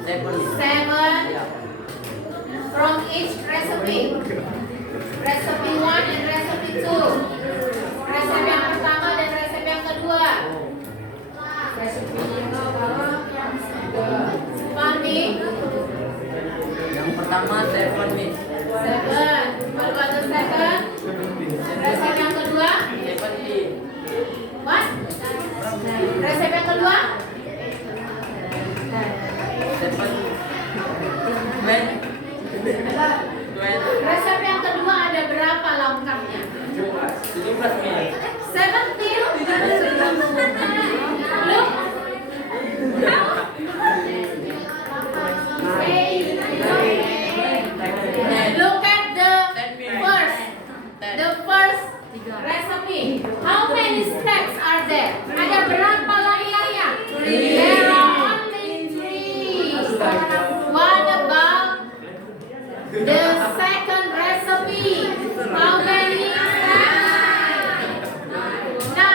7 from each recipe. Recipe 1 and recipe 2. Resep yang pertama dan resep yang kedua. Fahmi, Yang pertama 7 minutes. 7. What about the second? Resep yang kedua? 70. What? Resep yang kedua? 20. Resep yang kedua ada berapa langkahnya? 17 minutes. 17? Look. Look at the first recipe. How many steps are there? Ada berapa langkahnya? There are only 3. What about the second recipe? How many steps? 9.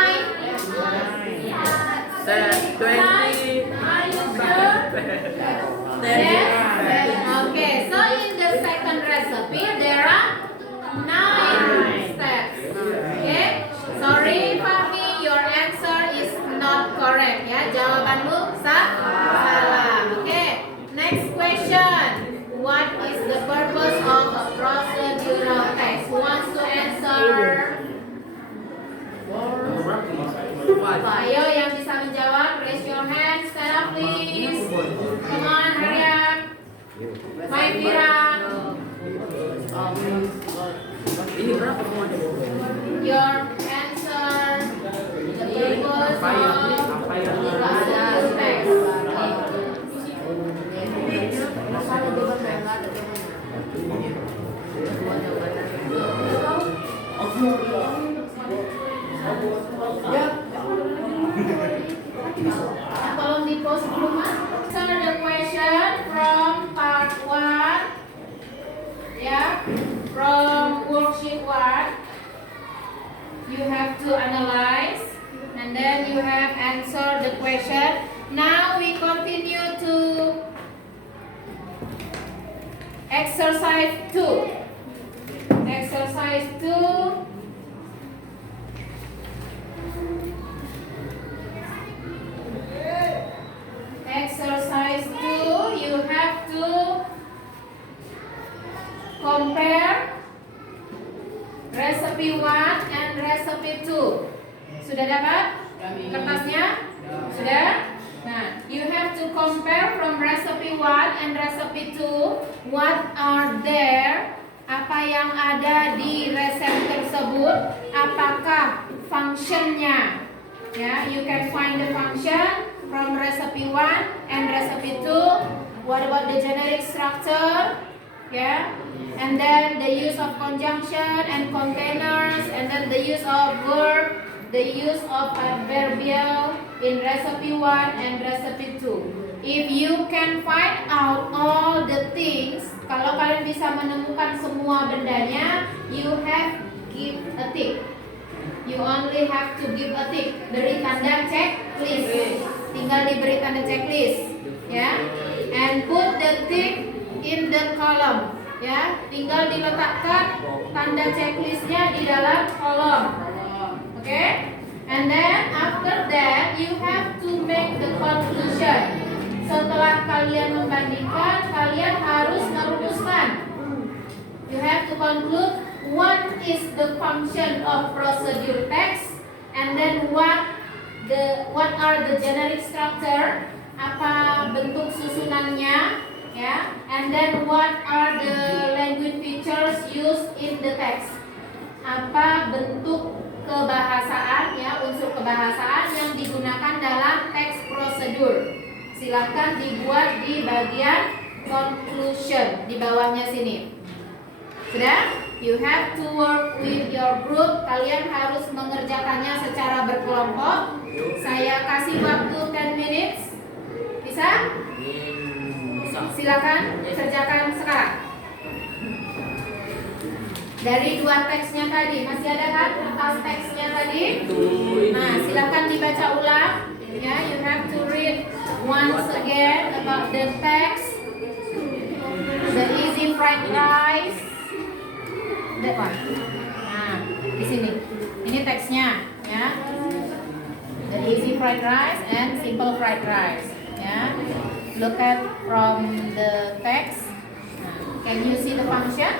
20. Are you sure? Yes. Okay. So in the second recipe there are 9 steps. Okay. Sorry, Fahmi, your answer is not correct. Ya, jawabanmu salah. Okay. Next question. What is the purpose of a procedural text? Who wants to answer? Ayo yang bisa menjawab, raise your hand, stand up please. Come on, hurry up. Maifira, Ini berapa semuanya? your answer. The purpose of procedural text. Tolong di post dulu mas. Answer the question from part 1. Yeah, from worksheet 1. You have to analyze and then you have answered the question. Now we continue to exercise 2. Exercise 2. Exercise 2, you have to compare recipe 1 and recipe 2. Sudah dapat kertasnya? Sudah? Nah, you have to compare from recipe 1 and recipe 2. What are there? Apa yang ada di resep tersebut? Apakah functionnya? Ya, you can find the function from recipe 1 and recipe 2. What about the generic structure? Yeah, and then the use of conjunction and containers, and then the use of verb, the use of adverbial in recipe 1 and recipe 2. If you can find out all the things, kalau kalian bisa menemukan semua bendanya, you have give a tick. You only have to give a tick. Beri tanda checklist. Tinggal diberi tanda checklist, ya. And put the tick in the column, ya. Tinggal diletakkan tanda checklistnya di dalam kolom. Okay? And then after that you have to make the conclusion. Setelah kalian membandingkan function of procedure text, and then what are the generic structure, apa bentuk susunannya, ya, and then what are the language features used in the text, apa bentuk kebahasaan, ya, unsur kebahasaan yang digunakan dalam teks prosedur. Silakan dibuat di bagian conclusion di bawahnya sini. Sudah? You have to work with your group. Kalian harus mengerjakannya secara berkelompok. Saya kasih waktu 10 minutes. Bisa? Silakan kerjakan sekarang. Dari 2 teksnya tadi, masih ada kan atas teksnya tadi? Nah, silakan dibaca ulang. Ya, you have to read once again about the text. The easy fried rice. That one. Nah, di sini. Ini teksnya, ya. The easy fried rice and simple fried rice. Ya. Look at from the text. Nah, can you see the function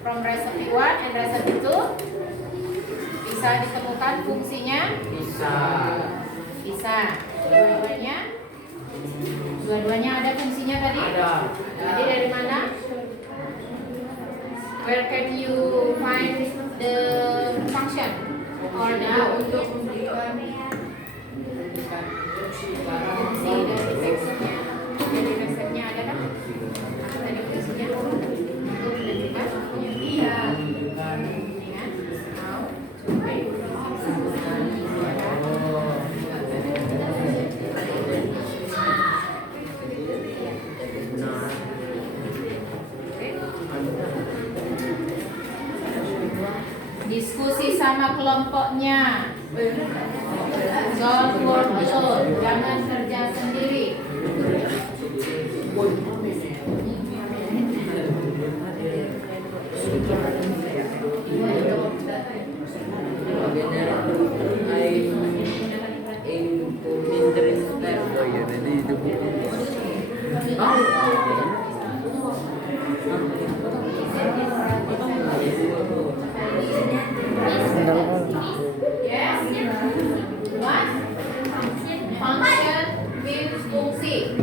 from recipe 1 and recipe 2? Bisa ditemukan fungsinya? Bisa. Dua-duanya ada fungsinya tadi? Ada. Tadi dari mana? Where can you find the function? Or now untuk memberikan fungsi dari teksnya, dari resepnya ada kan? Tadi fungsinya untuk menunjukkan iya. How to make. Diskusi sama kelompoknya. Don't work alone. Jangan kerja sendiri. Yes. What? Function means fungsi.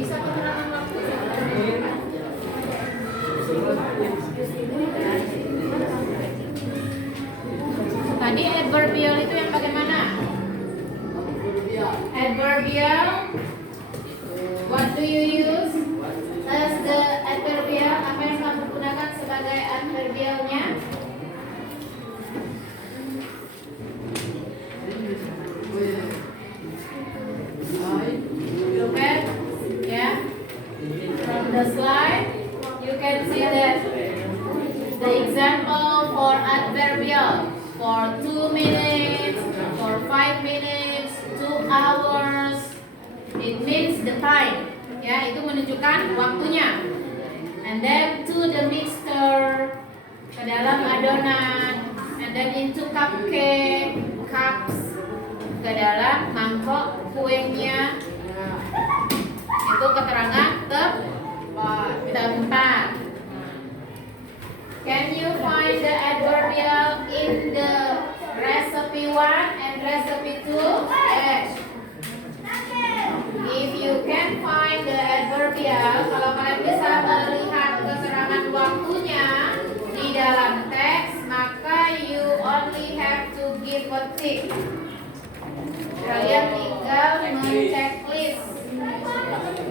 Bisa keterangan waktu. Tadi adverbial itu yang bagaimana? Adverbial. What do you use as the adverbial? Apa yang kamu gunakan sebagai adverbialnya? Look at, yeah, from the slide, you can see that the example for adverbial for 2 minutes, for 5 minutes, 2 hours, it means the time. Ya, itu menunjukkan waktunya. And then to the mixture, ke dalam adonan, and then into cupcake, cups, ke dalam mangkok kuenya. Itu keterangan keempat. Can you find the adverbial in the recipe 1 and recipe 2? Yes. If you can find the adverbial, kalau kalian bisa melihat keterangan waktunya, basic. Kalian tinggal men-checklist.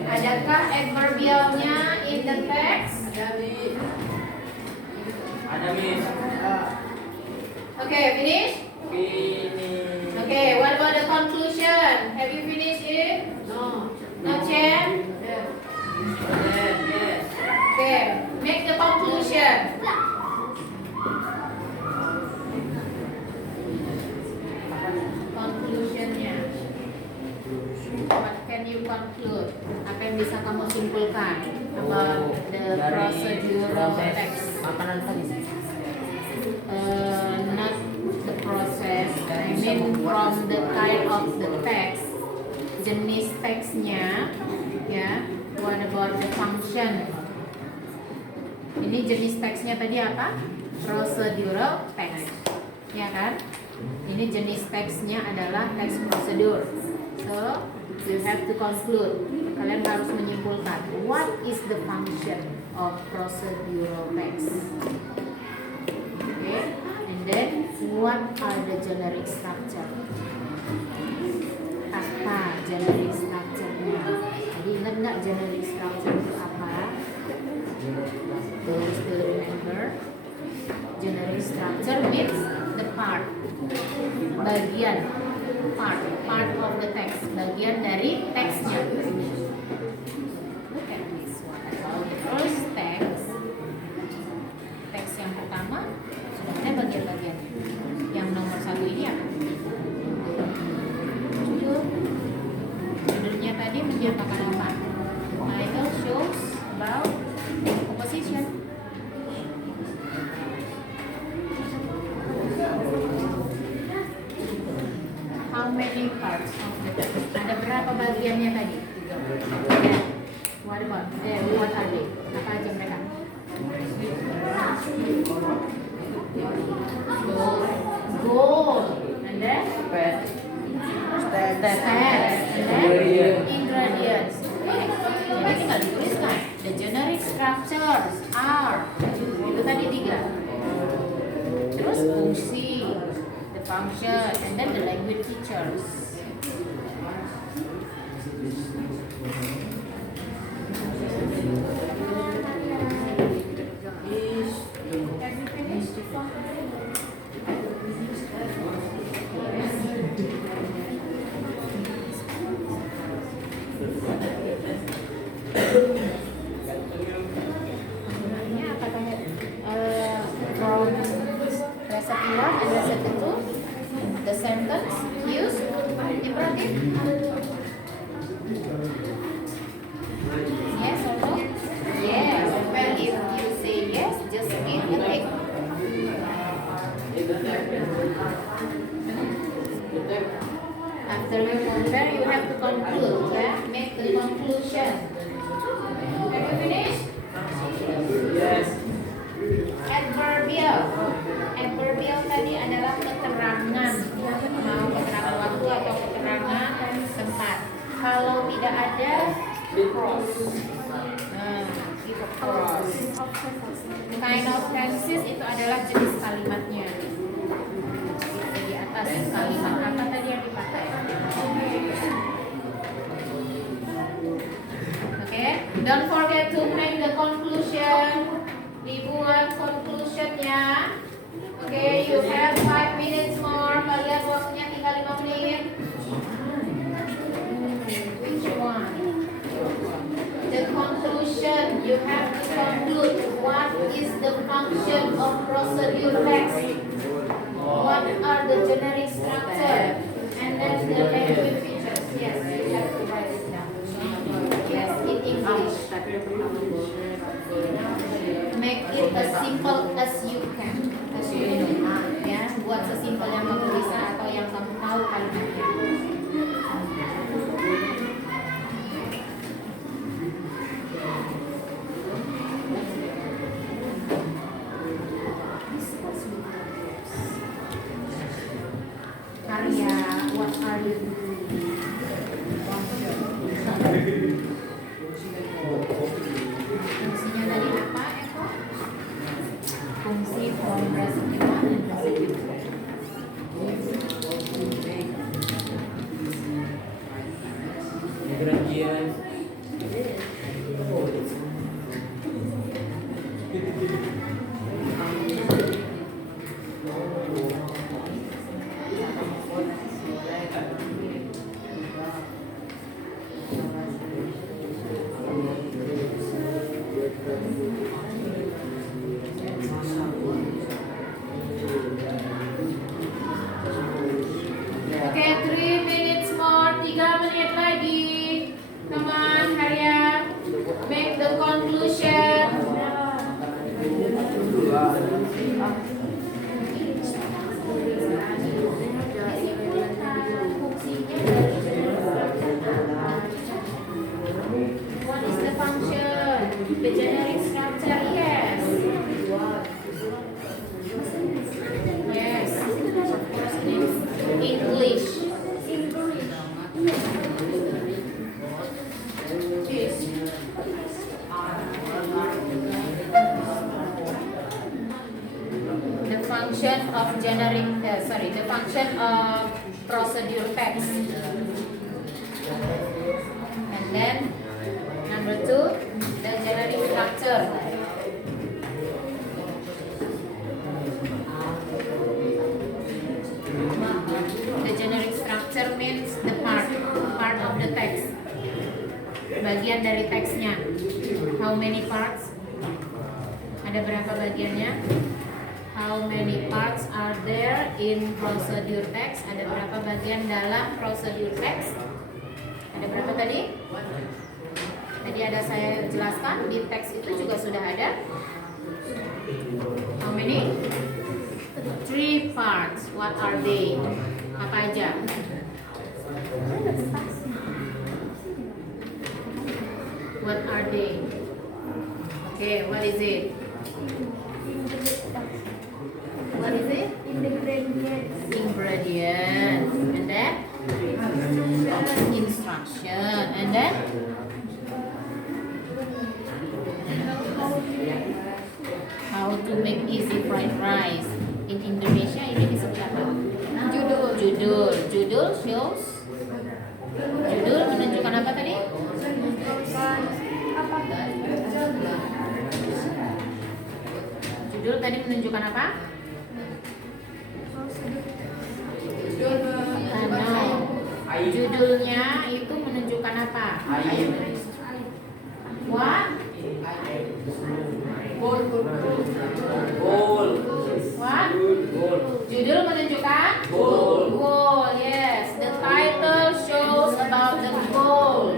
Adakah adverbialnya in the text? Ada Miss. Okay, finish? Finish. Okay, what about the conclusion? Have you finished it? No. No, Chen? Yes. Okay, make the conclusion. Conclusionnya. What can you conclude? Apa yang bisa kamu simpulkan about the procedural text? Makanan tadi. Not the process. I mean from the kind of the text, jenis teksnya, ya. What about the function? Ini jenis teksnya tadi apa? Procedural text, ya kan? Ini jenis teksnya adalah teks prosedur. So you have to conclude. Kalian harus menyimpulkan what is the function of procedural text. Okay, and then what are the generic structure? Apa generic structure-nya? Jadi ingat nggak generic structure itu apa? Do you still remember? Generic structure means the part, bagian, part of the text, bagian dari teksnya. Look at this one. The first text, teks yang pertama sudah ada bagian-bagian. Yang nomor 1 ini apa? Judulnya tadi menyatakan apa? Title shows about composition. How many parts of the text? Ada berapa bagiannya tadi? What about? What are they? Apa aja mereka? Goal. And then? Steps. And then? Ingredients. Okay. Jadi tinggal dituliskan. The generic structures are. Itu tadi 3. Terus fungsi, the function, and then the language features. Ini apa tadi? From recipe 1 and recipe 2, the sentence used imperative. Yes or no? Yes. Well, if you say yes, just give a tick. After you compare, you have to conclude. Yeah? Make the conclusion. Have you finished? Yes. Adverbial. Adverbial tadi adalah keterangan. Mau keterangan waktu atau keterangan tempat. Kalau tidak ada clause. Itu clause. Kind of tenses itu adalah jenis kalimatnya. Di atas kalimat apa tadi yang dipakai? Okay, don't forget to make the conclusion. Dibuat conclusionnya. Okay, you have 5 minutes more. Kalian waktunya tinggal 5 menit. Which one? The conclusion. You have to conclude what is the function of procedure text. What are the generic structure? And then the language features. Yes, you have to write it down. Yes, in English. Make it as simple as you can. As you know. Ya, buat sesimpel yang kamu bisa atau yang kamu tahu kalimatnya. Karya, what are you doing? Fungsinya tadi apa, Eko? Fungsi from recipe 1 dan recipe 2. function of the function of procedure text. And then number 2, the generic structure. The generic structure means the part of the text. Bagian dari teksnya. How many parts? Ada berapa bagiannya? How many parts are there in procedure text? Ada berapa bagian dalam procedure text? Ada berapa tadi? Tadi ada saya jelaskan di teks itu juga sudah ada. How many? 3 parts. What are they? Apa aja? What are they? Okay, what is it? What is it? Ingredients. And then? Instruction. And then? How to make easy fried rice. In Indonesia ini disebut apa? Judul shows. Judul menunjukkan apa tadi? Judul tadi menunjukkan apa? Judulnya itu menunjukkan apa? What? Goal. What? Goal. Judul menunjukkan Goal. Goal, yes. The title shows about the goal.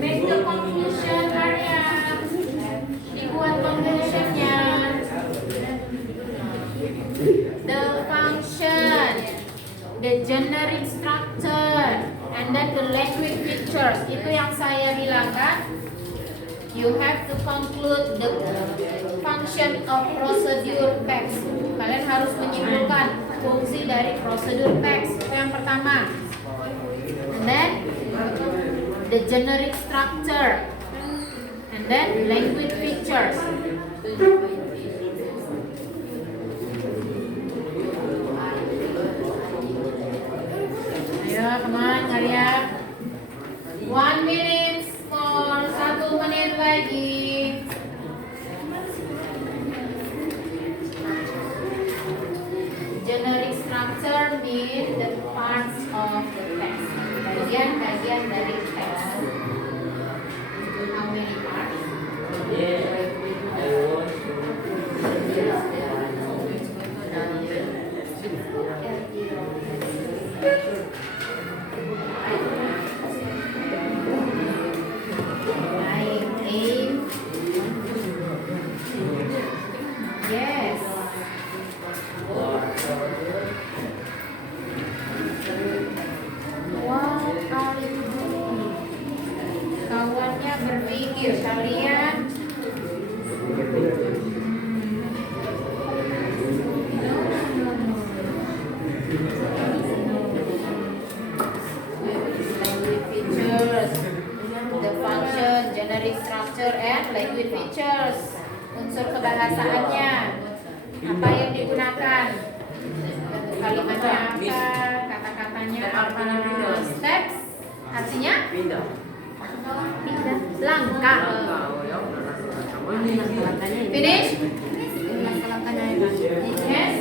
Make the conclusion, Arya. Dibuat conclusionnya. The function, the generic structure, and then the language features. Itu yang saya bilangkan. You have to conclude the function of procedure text. Kalian harus menyimpulkan fungsi dari procedure text. Itu yang pertama. And then the generic structure. And then language features. Ayo, come on, Arya. 1 minute more, 1 menit lagi. Generic structure means the parts of the text. Bagian-bagian dari teks. How many parts? Yes. What are you doing? Kawannya berpikir, kalian language features, the function, generic structure, and language features. Unsur kebahasaannya, apa yang digunakan, kalimatnya apa, kata-katanya apa, steps, artinya langkah. Finish? Yes?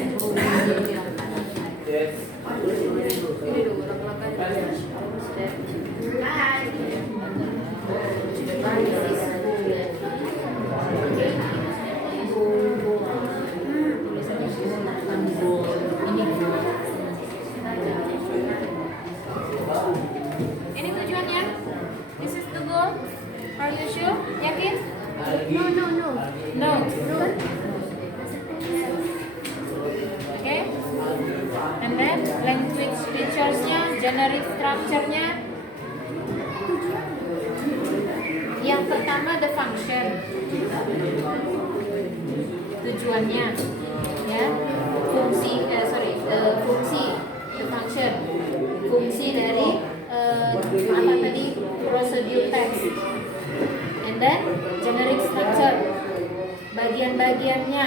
Ini tujuannya? This is the goal? Are you sure? Yakin? No. Okay? And then language features-nya, generic structure-nya. Yang pertama the function. Tujuannya, ya. Fungsi, the function. Fungsi dari apa tadi? Procedure text. And then generic structure. bagian-bagiannya.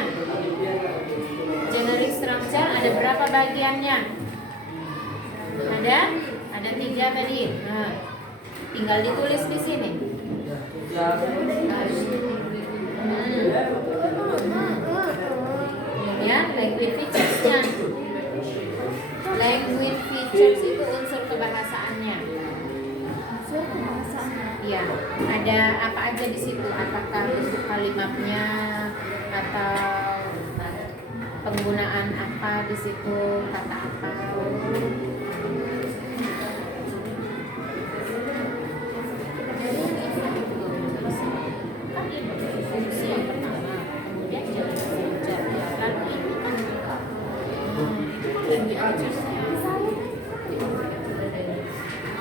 Generic structure ada berapa bagiannya? Ada 3 tadi. Nah, tinggal ditulis di sini. Ya, language features-nya. Language features itu unsur kebahasaannya. Ya, ada apa aja di situ? Apakah bentuk kalimatnya atau penggunaan apa di situ, kata apa? Fungsi yang pertama, kemudian jenis feature, ya kan?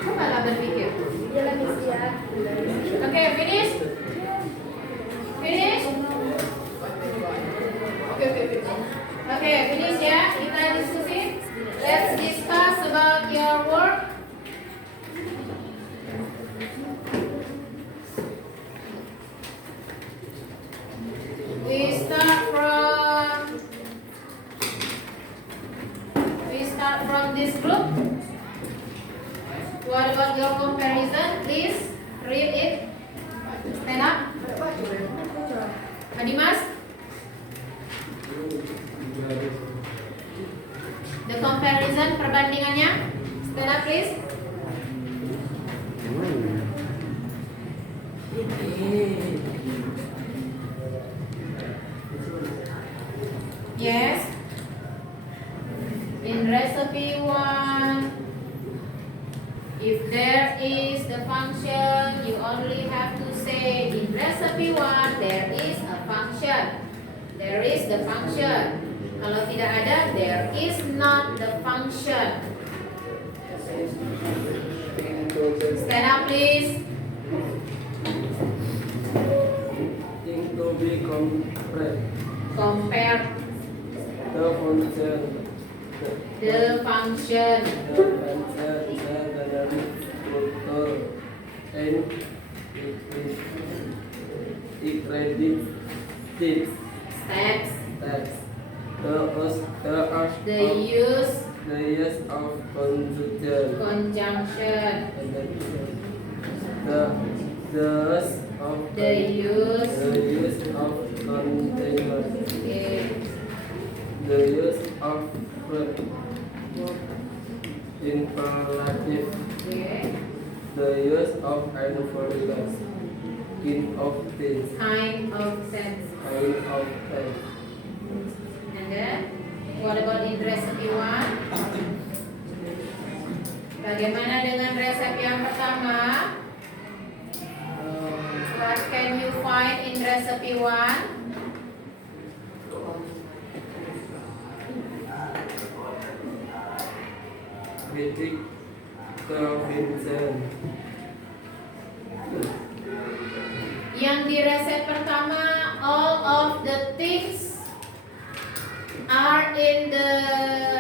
Cobalah berpikir. Oke, finish. Finish. Oke, finish ya. Kita diskusi. Let's discuss about your work. We start from this group. What about your comparison? Please read it. Stand up. Adimas. The comparison, perbandingannya. Stand up please. Yes. In recipe 1, if there is the function, you only have to say in recipe 1 there is a function. There is the function. Kalau tidak ada, there is not the function. Stand up please. Think to be compared. Compare The function. the function. The function is a dynamic structure and iterative Steps. steps. The use The use of conjunction. conjunction. The use of The use. the use of continuous. Okay. The use of verb imperative. Okay. The use of infinitive. Kind of things. Kind of sense. Kind of things. And then, what about in recipe 1? Bagaimana dengan resep yang pertama? What can you find in recipe 1? Critic convincing. Yang di resep pertama, all of the things are in the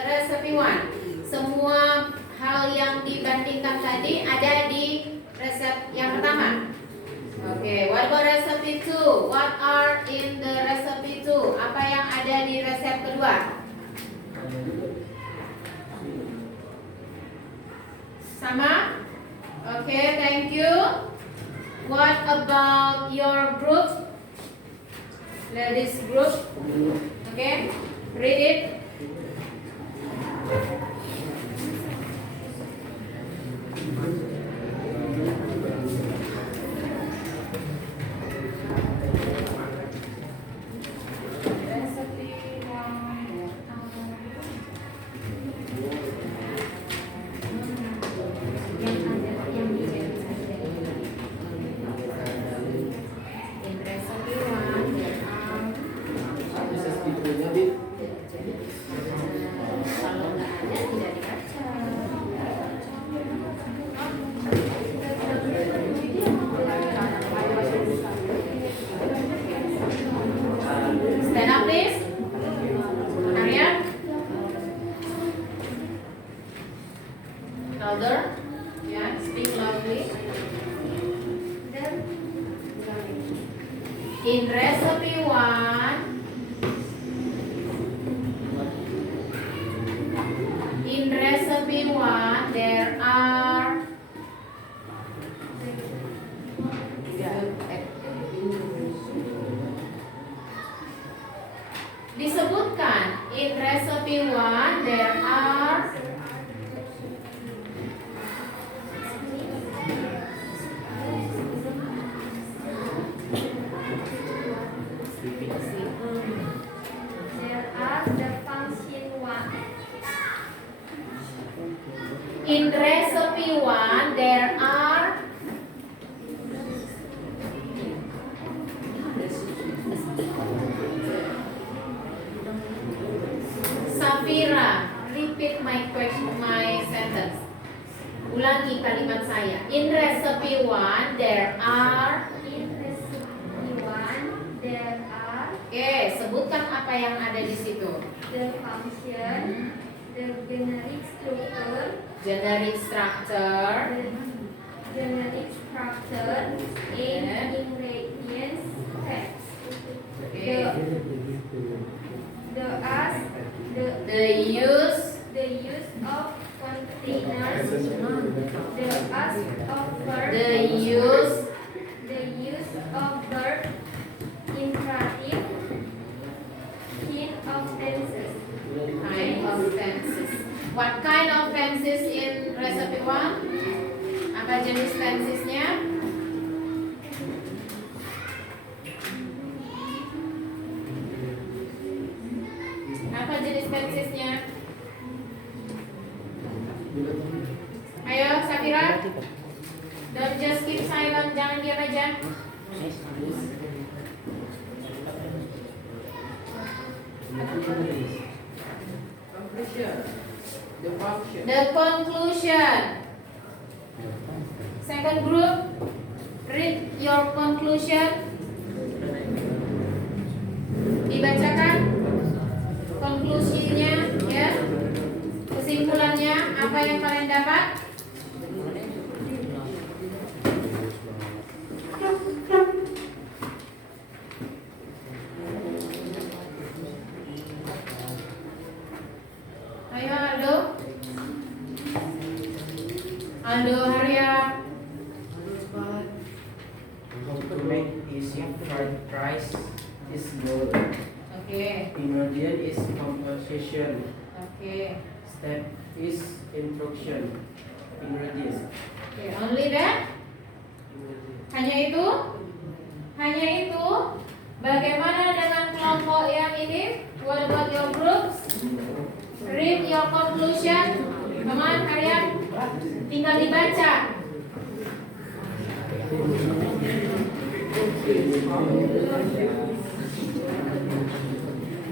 recipe 1. Semua hal yang dibandingkan tadi ada di resep yang pertama. Oke, what about recipe 2? What are in the recipe 2? Apa yang ada di resep kedua? Sama? Oke, thank you. What about your group? Ladies group. Okay, read it. Stand up please. Arya. Louder. Yeah, speak loudly. In recipe 1, Disebutkan in recipe 1 there are There are the function 1. in recipe 1 there are Safira, repeat my question, my sentence. Ulangi kalimat saya. In recipe 1 there are. In recipe 1, there are Oke, sebutkan apa yang ada di situ. the function, the generic structure, Generic structure, the generic structure, and ingredients text. Oke. The as The use, the use of containers, the as of verb, the use, of verb, imperative, hint of tenses. kind of tenses. What kind of tenses in recipe 1? Apa jenis tensesnya? Apa jenis tensesnya? Ayo, Safira. Don't just keep silent, jangan diam aja. Conclusion. The function. The conclusion. Second group, read your conclusion. Dibacakan konklusinya, ya. Kesimpulannya, apa yang kalian dapat? Ayo Aldo. Aldo, hurry up. How to make easy fried rice is good. Okay. Ingredient is composition. Okay. Step is instruction. Ingredients. Okay, only that? Hanya itu? Hanya itu? Bagaimana dengan kelompok yang ini? What about your groups? Read your conclusion. Come on, hurry up. Tinggal dibaca.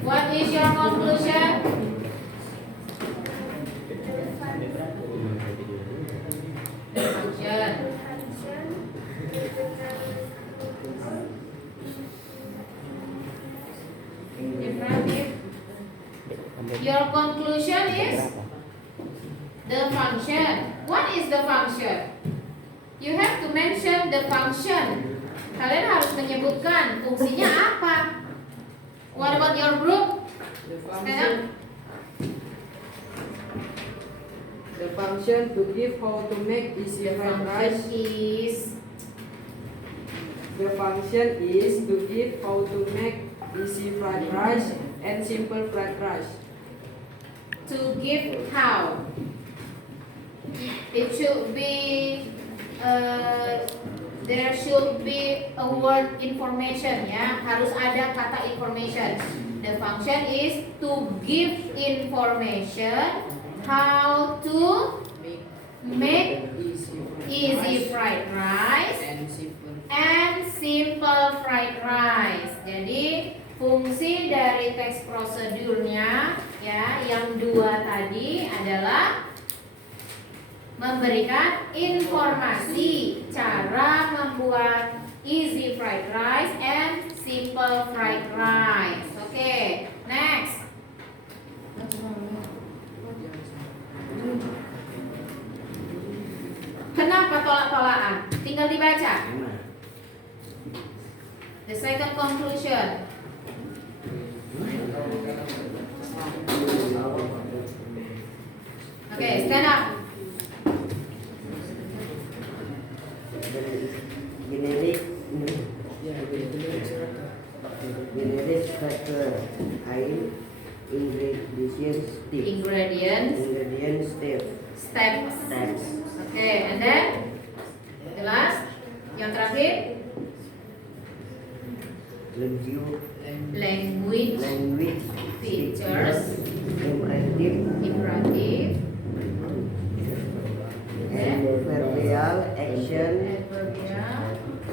What is your conclusion? Conclusion. Imperative. Your conclusion is the function. What is the function? You have to mention the function. Kalian harus menyebutkan fungsinya apa. What about your group? The Stand up. function. The function to give how to make easy The fried function rice. is The function is to give how to make easy fried rice and simple fried rice. to give how. It should be there should be a word information, ya. Harus ada kata information. The function is to give information how to make easy fried rice and simple. and simple fried rice. Jadi fungsi dari teks prosedurnya, ya, yang dua tadi adalah memberikan informasi cara membuat easy fried rice and simple fried rice. Oke, next. Kenapa tolak-tolakan? Tinggal dibaca. The second conclusion. Okay, stand up. Generic. Generic factor I ingredients tips. Ingredients, Ingredients tips. steps. Steps. Okay, and then the last, yang terakhir, language Language features, imperative imperative, adverbial action adverbial,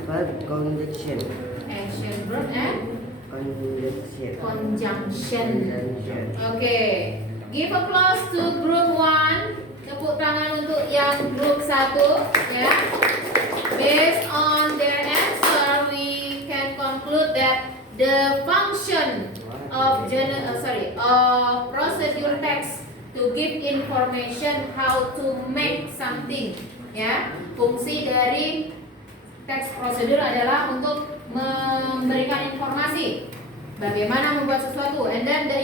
verb conjunction action verb, and conjunction. conjunction. Conjunction. Okay, give applause to group 1. Tepuk tangan untuk yang group 1, ya. Based on their answer, we can conclude that the function of procedure text to give information how to make something, ya. Fungsi dari teks prosedur adalah untuk memberikan informasi bagaimana membuat sesuatu. And then the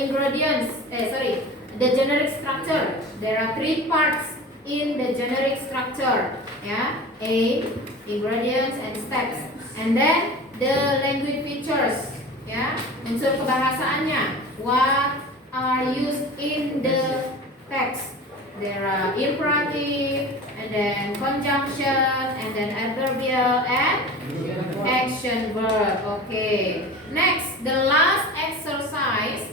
the generic structure. There are 3 parts in the generic structure, ya. A, ingredients and steps. And then the language features, ya, unsur kebahasaannya. What are used in the text? There are imperative, and then conjunction, and then adverbial and action verb. Okay. Next, the last exercise.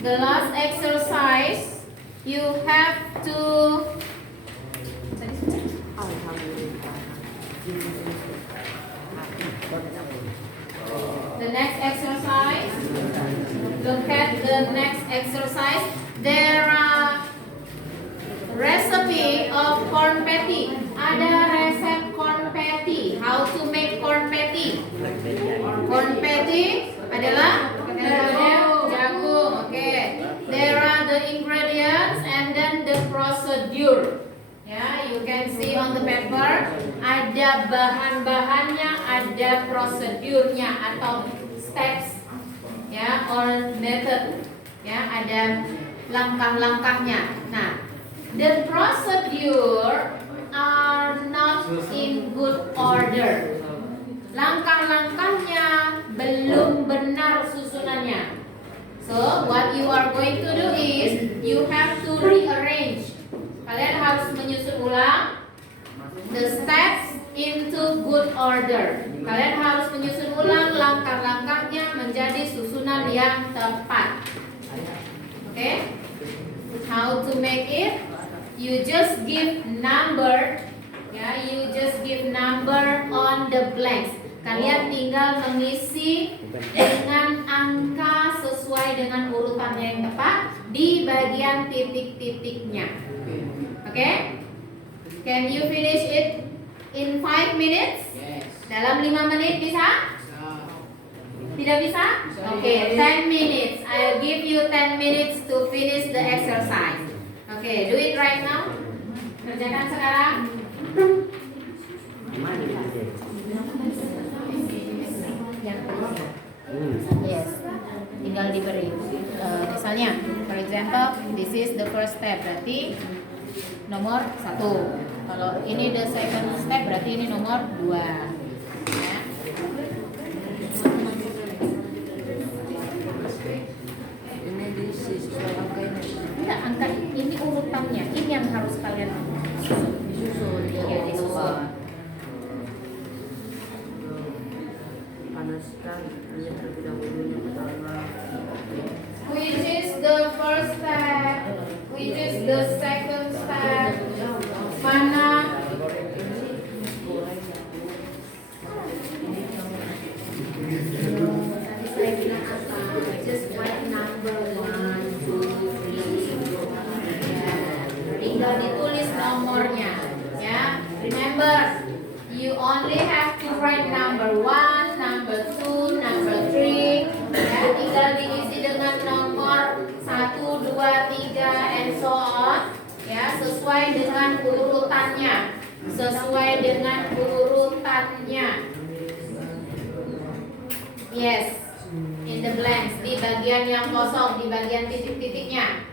The last exercise, you have to the next exercise. Look at the next exercise. There are recipe of corn patty. Ada resep corn patty. How to make corn patty? Corn patty adalah jagung. Okay. There are the ingredients and then the procedure. Ya, you can see on the paper ada bahan-bahannya, ada prosedurnya atau steps, ya, or method, ya, ada langkah-langkahnya. Nah, the procedure are not in good order. Langkah-langkahnya belum benar susunannya. So, what you are going to do is you have to rearrange. Kalian harus menyusun ulang the steps into good order. Kalian harus menyusun ulang langkah-langkahnya menjadi susunan yang tepat. Okay? How to make it? You just give number, ya, you just give number on the blanks. Kalian tinggal mengisi dengan angka sesuai dengan urutannya yang tepat di bagian titik-titiknya. Okay? Can you finish it in 5 minutes? Yes. Dalam 5 menit bisa? Tidak bisa? Okay, 10 minutes. I'll give you 10 minutes to finish the exercise. Okay, do it right now. Kerjakan sekarang. Yes. Tinggal diberi. Misalnya, for example, this is the first step. Berarti nomor 1. Kalau ini the second step, berarti ini nomor 2. Ya. Ini sesuai angka ini. Enggak, angka ini urutannya. Ini yang harus kalian Disusun. ya, disusun. Panaskan hanya terlebih dahulu yang pertama. Which is the first step? Which is the second step? Mana? Tadi saya bilang apa? Just write number 1, 2, 3. Ya, tinggal ditulis nomornya. Ya, remember, you only have to write number 1, number 2, number 3. Ya, tinggal diisi dengan nomor 1, 2, 3, and so on. Ya, sesuai dengan urutannya. Sesuai dengan urutannya. Yes, in the blanks, di bagian yang kosong, di bagian titik-titiknya.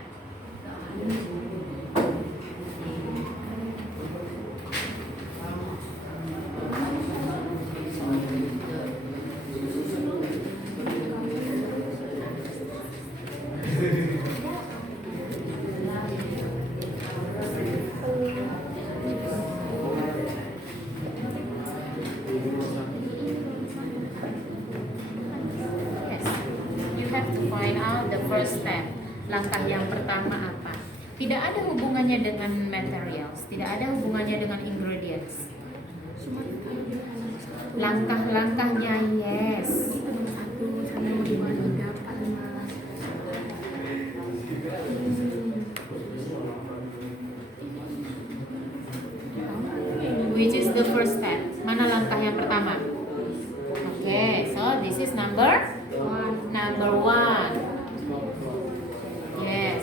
the first step. Langkah yang pertama apa? Tidak ada hubungannya dengan materials, tidak ada hubungannya dengan ingredients. Langkah-langkahnya yes. Which is the first step? Mana langkah yang pertama? Okay, so this is number one. Yes.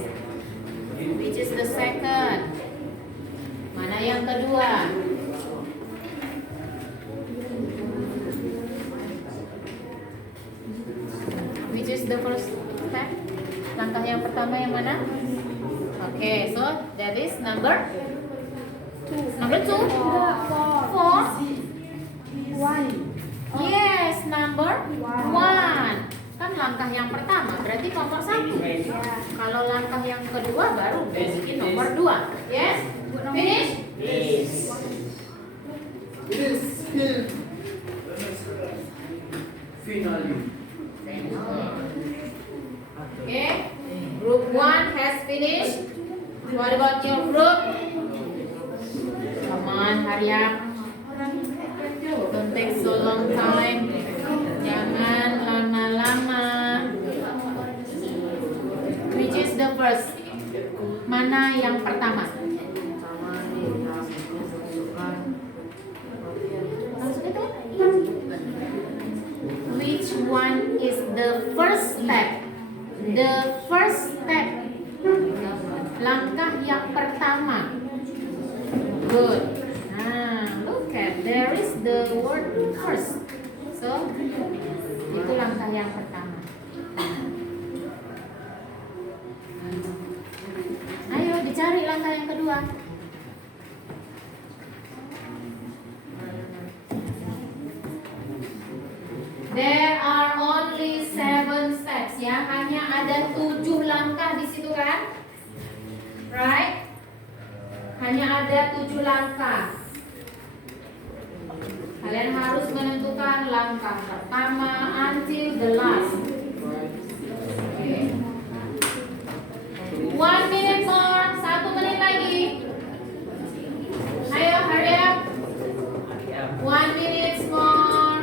Which is the second? Mana yang kedua? Which is the first step? Langkah yang pertama yang mana? Okay, so that is number two. Four. Yes, number one. Kan langkah yang pertama berarti nomor 1. Kalau langkah yang kedua baru berarti nomor 2. Yes? Finish? Yes. Finally. Okay. Group 1 has finished. What about your group? Come on, hurry up. Don't take so long time. Jangan lama-lama. Which is the first? Mana yang pertama? Which one is the first step? The first step. Langkah yang pertama. Good. Look at, there is the word first. So, itu langkah yang pertama. Ayo dicari langkah yang kedua. There are only 7 steps ya, hanya ada 7 langkah di situ kan? Right? Hanya ada 7 langkah. Kalian harus menentukan langkah pertama until the last. Okay. 1 minute more, 1 menit lagi. Ayo, hurry up. 1 minute more.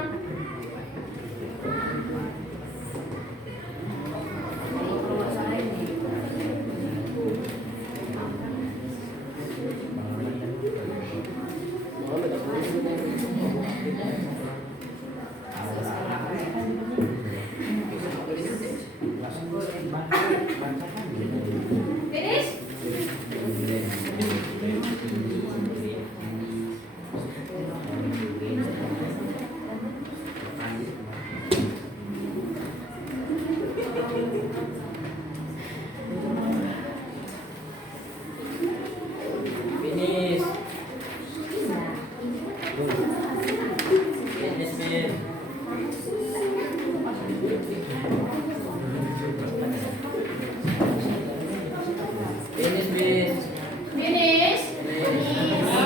Finish? Finish. Finish?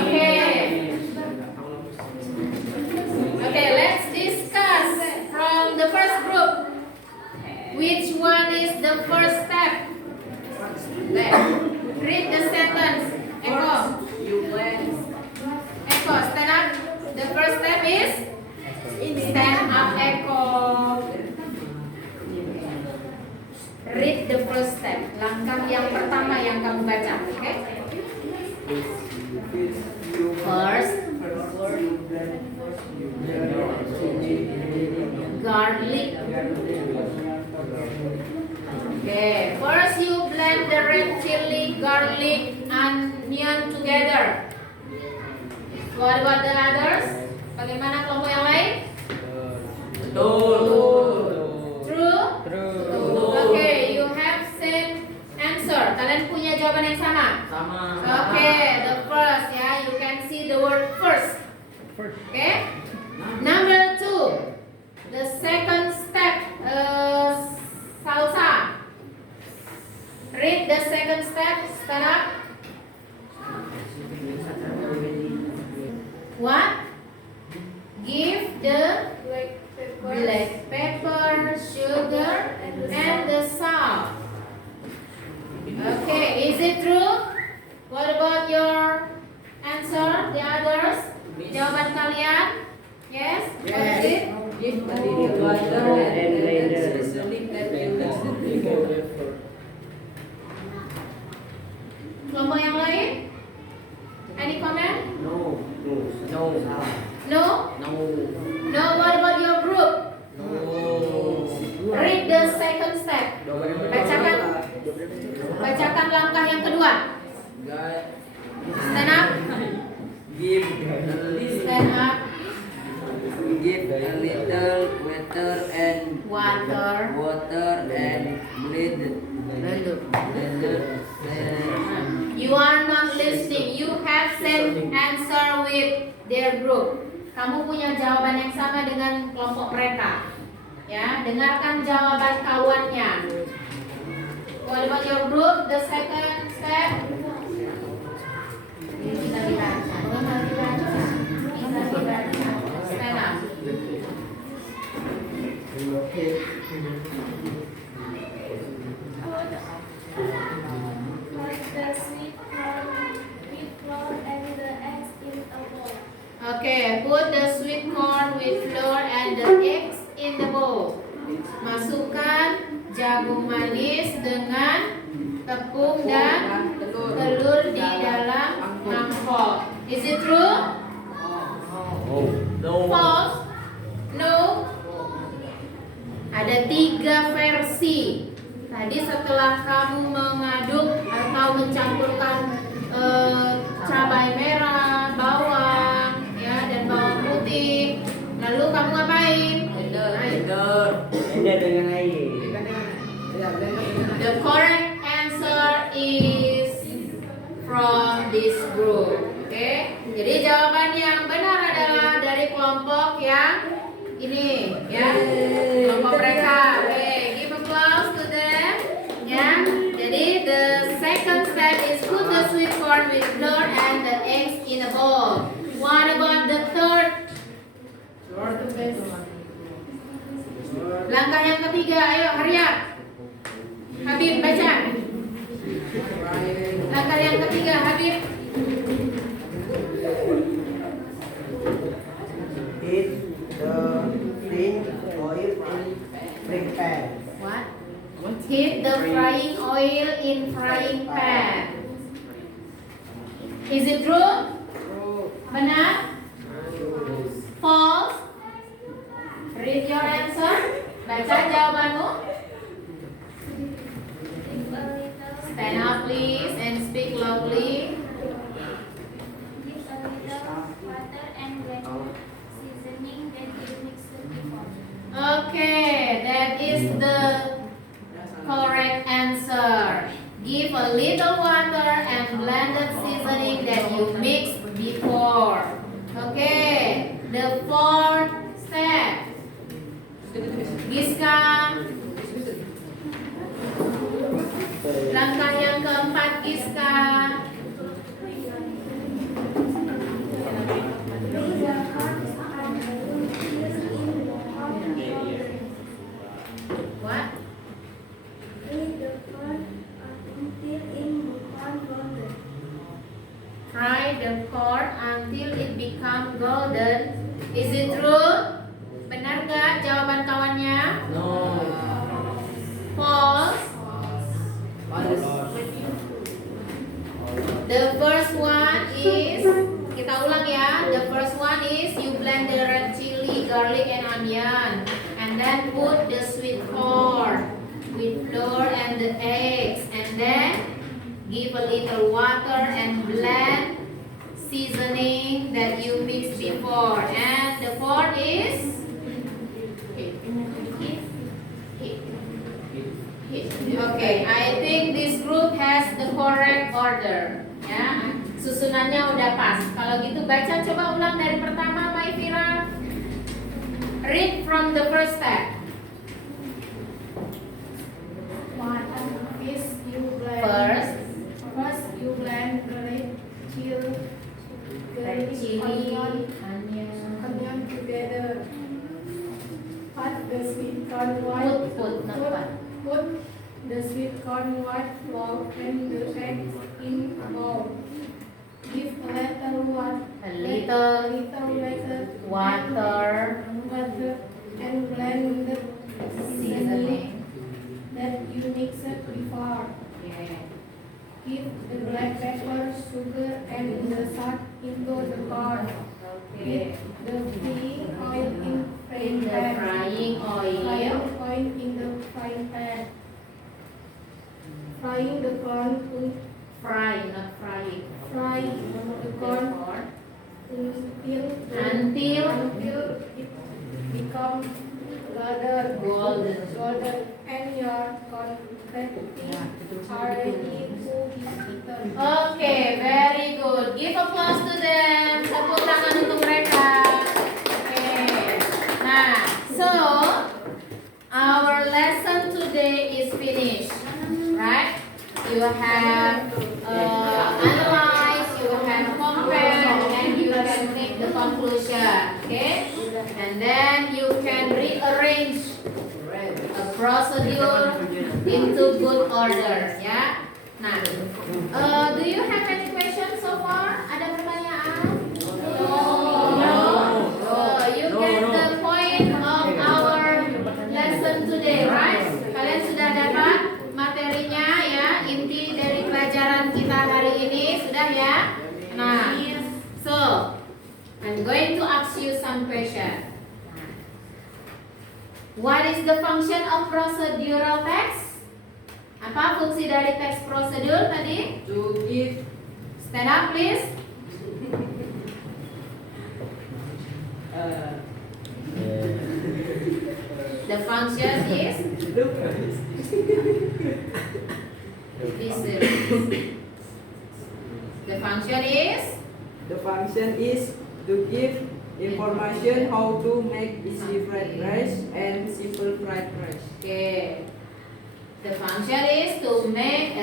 Okay. Okay, let's discuss from the first group. Which one is the first step? Read the sentence. Echo. Echo, stand up. The first step is stand up, Echo. Read the first step. Langkah yang pertama yang kamu baca, oke? First, garlic. Okay, first you blend the red chili, garlic, onion together. What about the others? Bagaimana kelompok yang lain? True? Okay, you have same answer. Kalian punya jawaban yang sama? Sama. Okay, the first ya, you can see the word first. Okay. Number 2, the second step, salsa. Read the second step. Stand up. What? Give the black pepper, sugar, and the salt. water and blended blender. seasoning that you mix before. Kelompok yang lain? Any comment? No. No. Salah. No? No. No, what about your group? No. Read the second step. Bacakan langkah yang kedua. God Stand up. give Stand up. a little Water. and blended. You are not listening. You have same answer with their group. Kamu punya jawaban yang sama dengan kelompok mereka. Ya, dengarkan jawaban kawannya. What about your group? The second step. Bisa dibaca. Bisa dibaca. Stand up. Put the sweet corn with flour and the eggs in a bowl. Okay, put the sweet corn with flour and the eggs in the bowl. Masukkan jagung manis dengan tepung dan telur di dalam mangkok. Is it true? False? No? Ada 3 versi. Tadi setelah kamu mengaduk atau mencampurkan cabai merah, bawang, ya, dan bawang putih, lalu kamu ngapain? Blender dengan air. The correct answer is from this group. Oke, jadi jawaban yang benar adalah dari kelompok yang ini, ya, kelompok mereka. Oke, give applause to them. Ya, jadi the second step is put the sweet corn with flour and the eggs in a bowl. What about the third? Langkah yang ketiga, ayo hurry up. Habib baca. Langkah yang ketiga, Habib. Heat the frying oil in frying pan. What? Heat the frying oil in frying pan. Is it true? Benar? False? Read your answer. Baca jawabanmu. Give a little Stand up please and speak loudly. Give a little water and blend seasoning that you mixed before. Okay, that is the correct answer. Give a little water and blended seasoning that you mixed before. Okay, the fourth step. Giska. Langkah yang keempat, Giska. What? Fry the corn until it become golden. Is it true? Benar nggak jawaban kawannya? No. False. The first one is, kita ulang ya. The first one is you blend the red chili, garlic and onion, and then put the sweet corn with flour and the eggs, and then give a little water and blend seasoning that you mixed before. And the fourth is okay, I think this group has the correct order. Ya, susunannya udah pas. Kalau gitu baca coba ulang dari pertama, Maifira. Read from the first step. First you blend red chili, onion together. Put the sweet corn white. Put the sweet corn white flour and the eggs in a bowl. Give a little water. water. Water and blend the seasoning that you mixed before. Yeah. Give the black pepper, sugar, and the salt into the corn. Okay. The frying oil in frying The pan. frying oil. Frying oil in the frying pan. Frying the corn Fry, not frying. fry the corn until it becomes golden and your confetti are ready to be eaten. Okay, very good. Give applause to them. Tepuk tangan untuk mereka. Okay. Nah, so our lesson today is finished, right? You have analyzed, you have compared, and you can make the conclusion. Okay, and then you can rearrange a procedure into good order. Ya. Nah, do you have any questions so far? Ada pertanyaan? No. You get the point of our lesson today, right? Kalian sudah dapat materinya ya, inti dari pelajaran kita hari ini sudah ya. Nah, so I'm going to ask you some question. What is the function of procedural text? Apa fungsi dari teks prosedur tadi? To give Stand up please. The function is listen. The function is the function is to give information how to make easy fried rice and simple fried rice. okay. The function is to make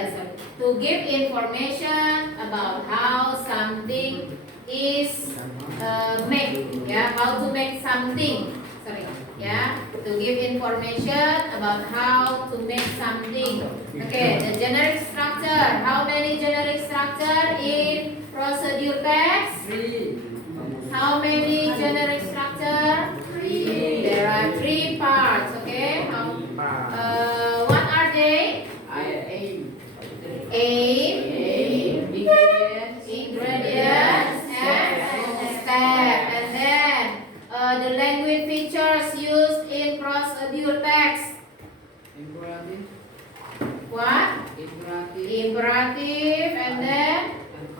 to give information about how something is made. Yeah, how to make something. Sorry. Yeah, to give information about how to make something. Okay, the generic structure. How many generic structure in procedure text? 3. How many generic structure? 3. There are 3 parts. Okay. What are they? Aim, ingredients, and step. And then the language features used in procedure text. Imperative, What? imperative, Imperative, and then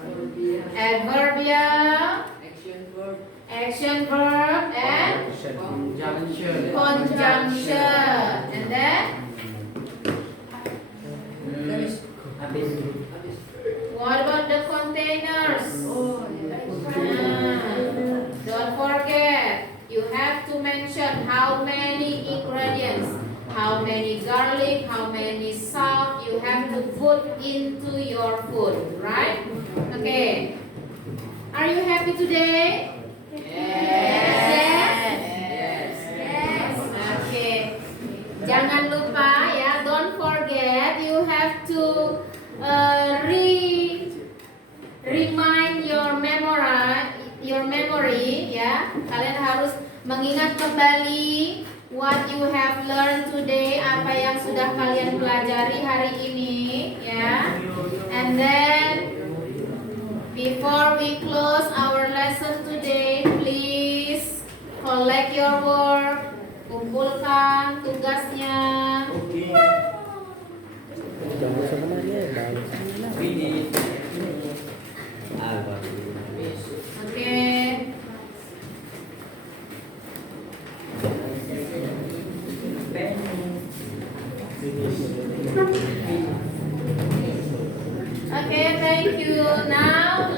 adverbial, adverbial, action verb, action verb, and conjunction. And then what about the containers? Don't forget, you have to mention how many ingredients, how many garlic, how many salt you have to put into your food, right? Okay. Are you happy today? Yes. Okay. Jangan lupa ya, don't forget you have to remind your memory ya. Kalian harus mengingat kembali what you have learned today, apa yang sudah kalian pelajari hari ini ya. And then before we close our lesson today, please collect your work, kumpulkan tugasnya. Oke. Okay, thank you. Now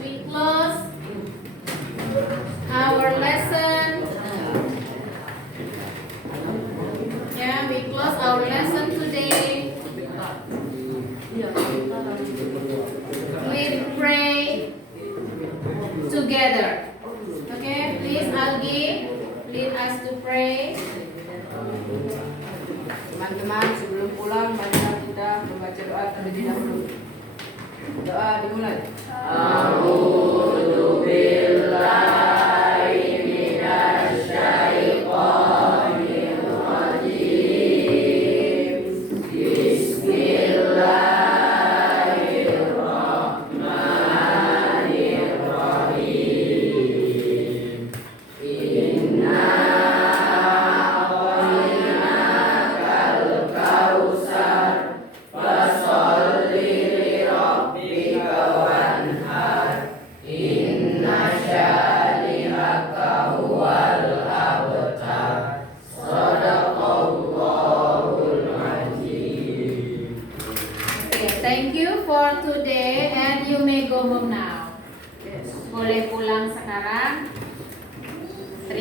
we close our lesson. Yeah, we close our lesson today. We pray together. Okay, please Algi, lead us to pray. Teman-teman, sebelum pulang, marilah kita membaca doa terlebih dahulu. Doa dimulai. A'udzu billahi minasy syaithanir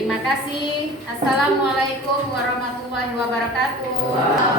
Terima kasih. Assalamualaikum warahmatullahi wabarakatuh.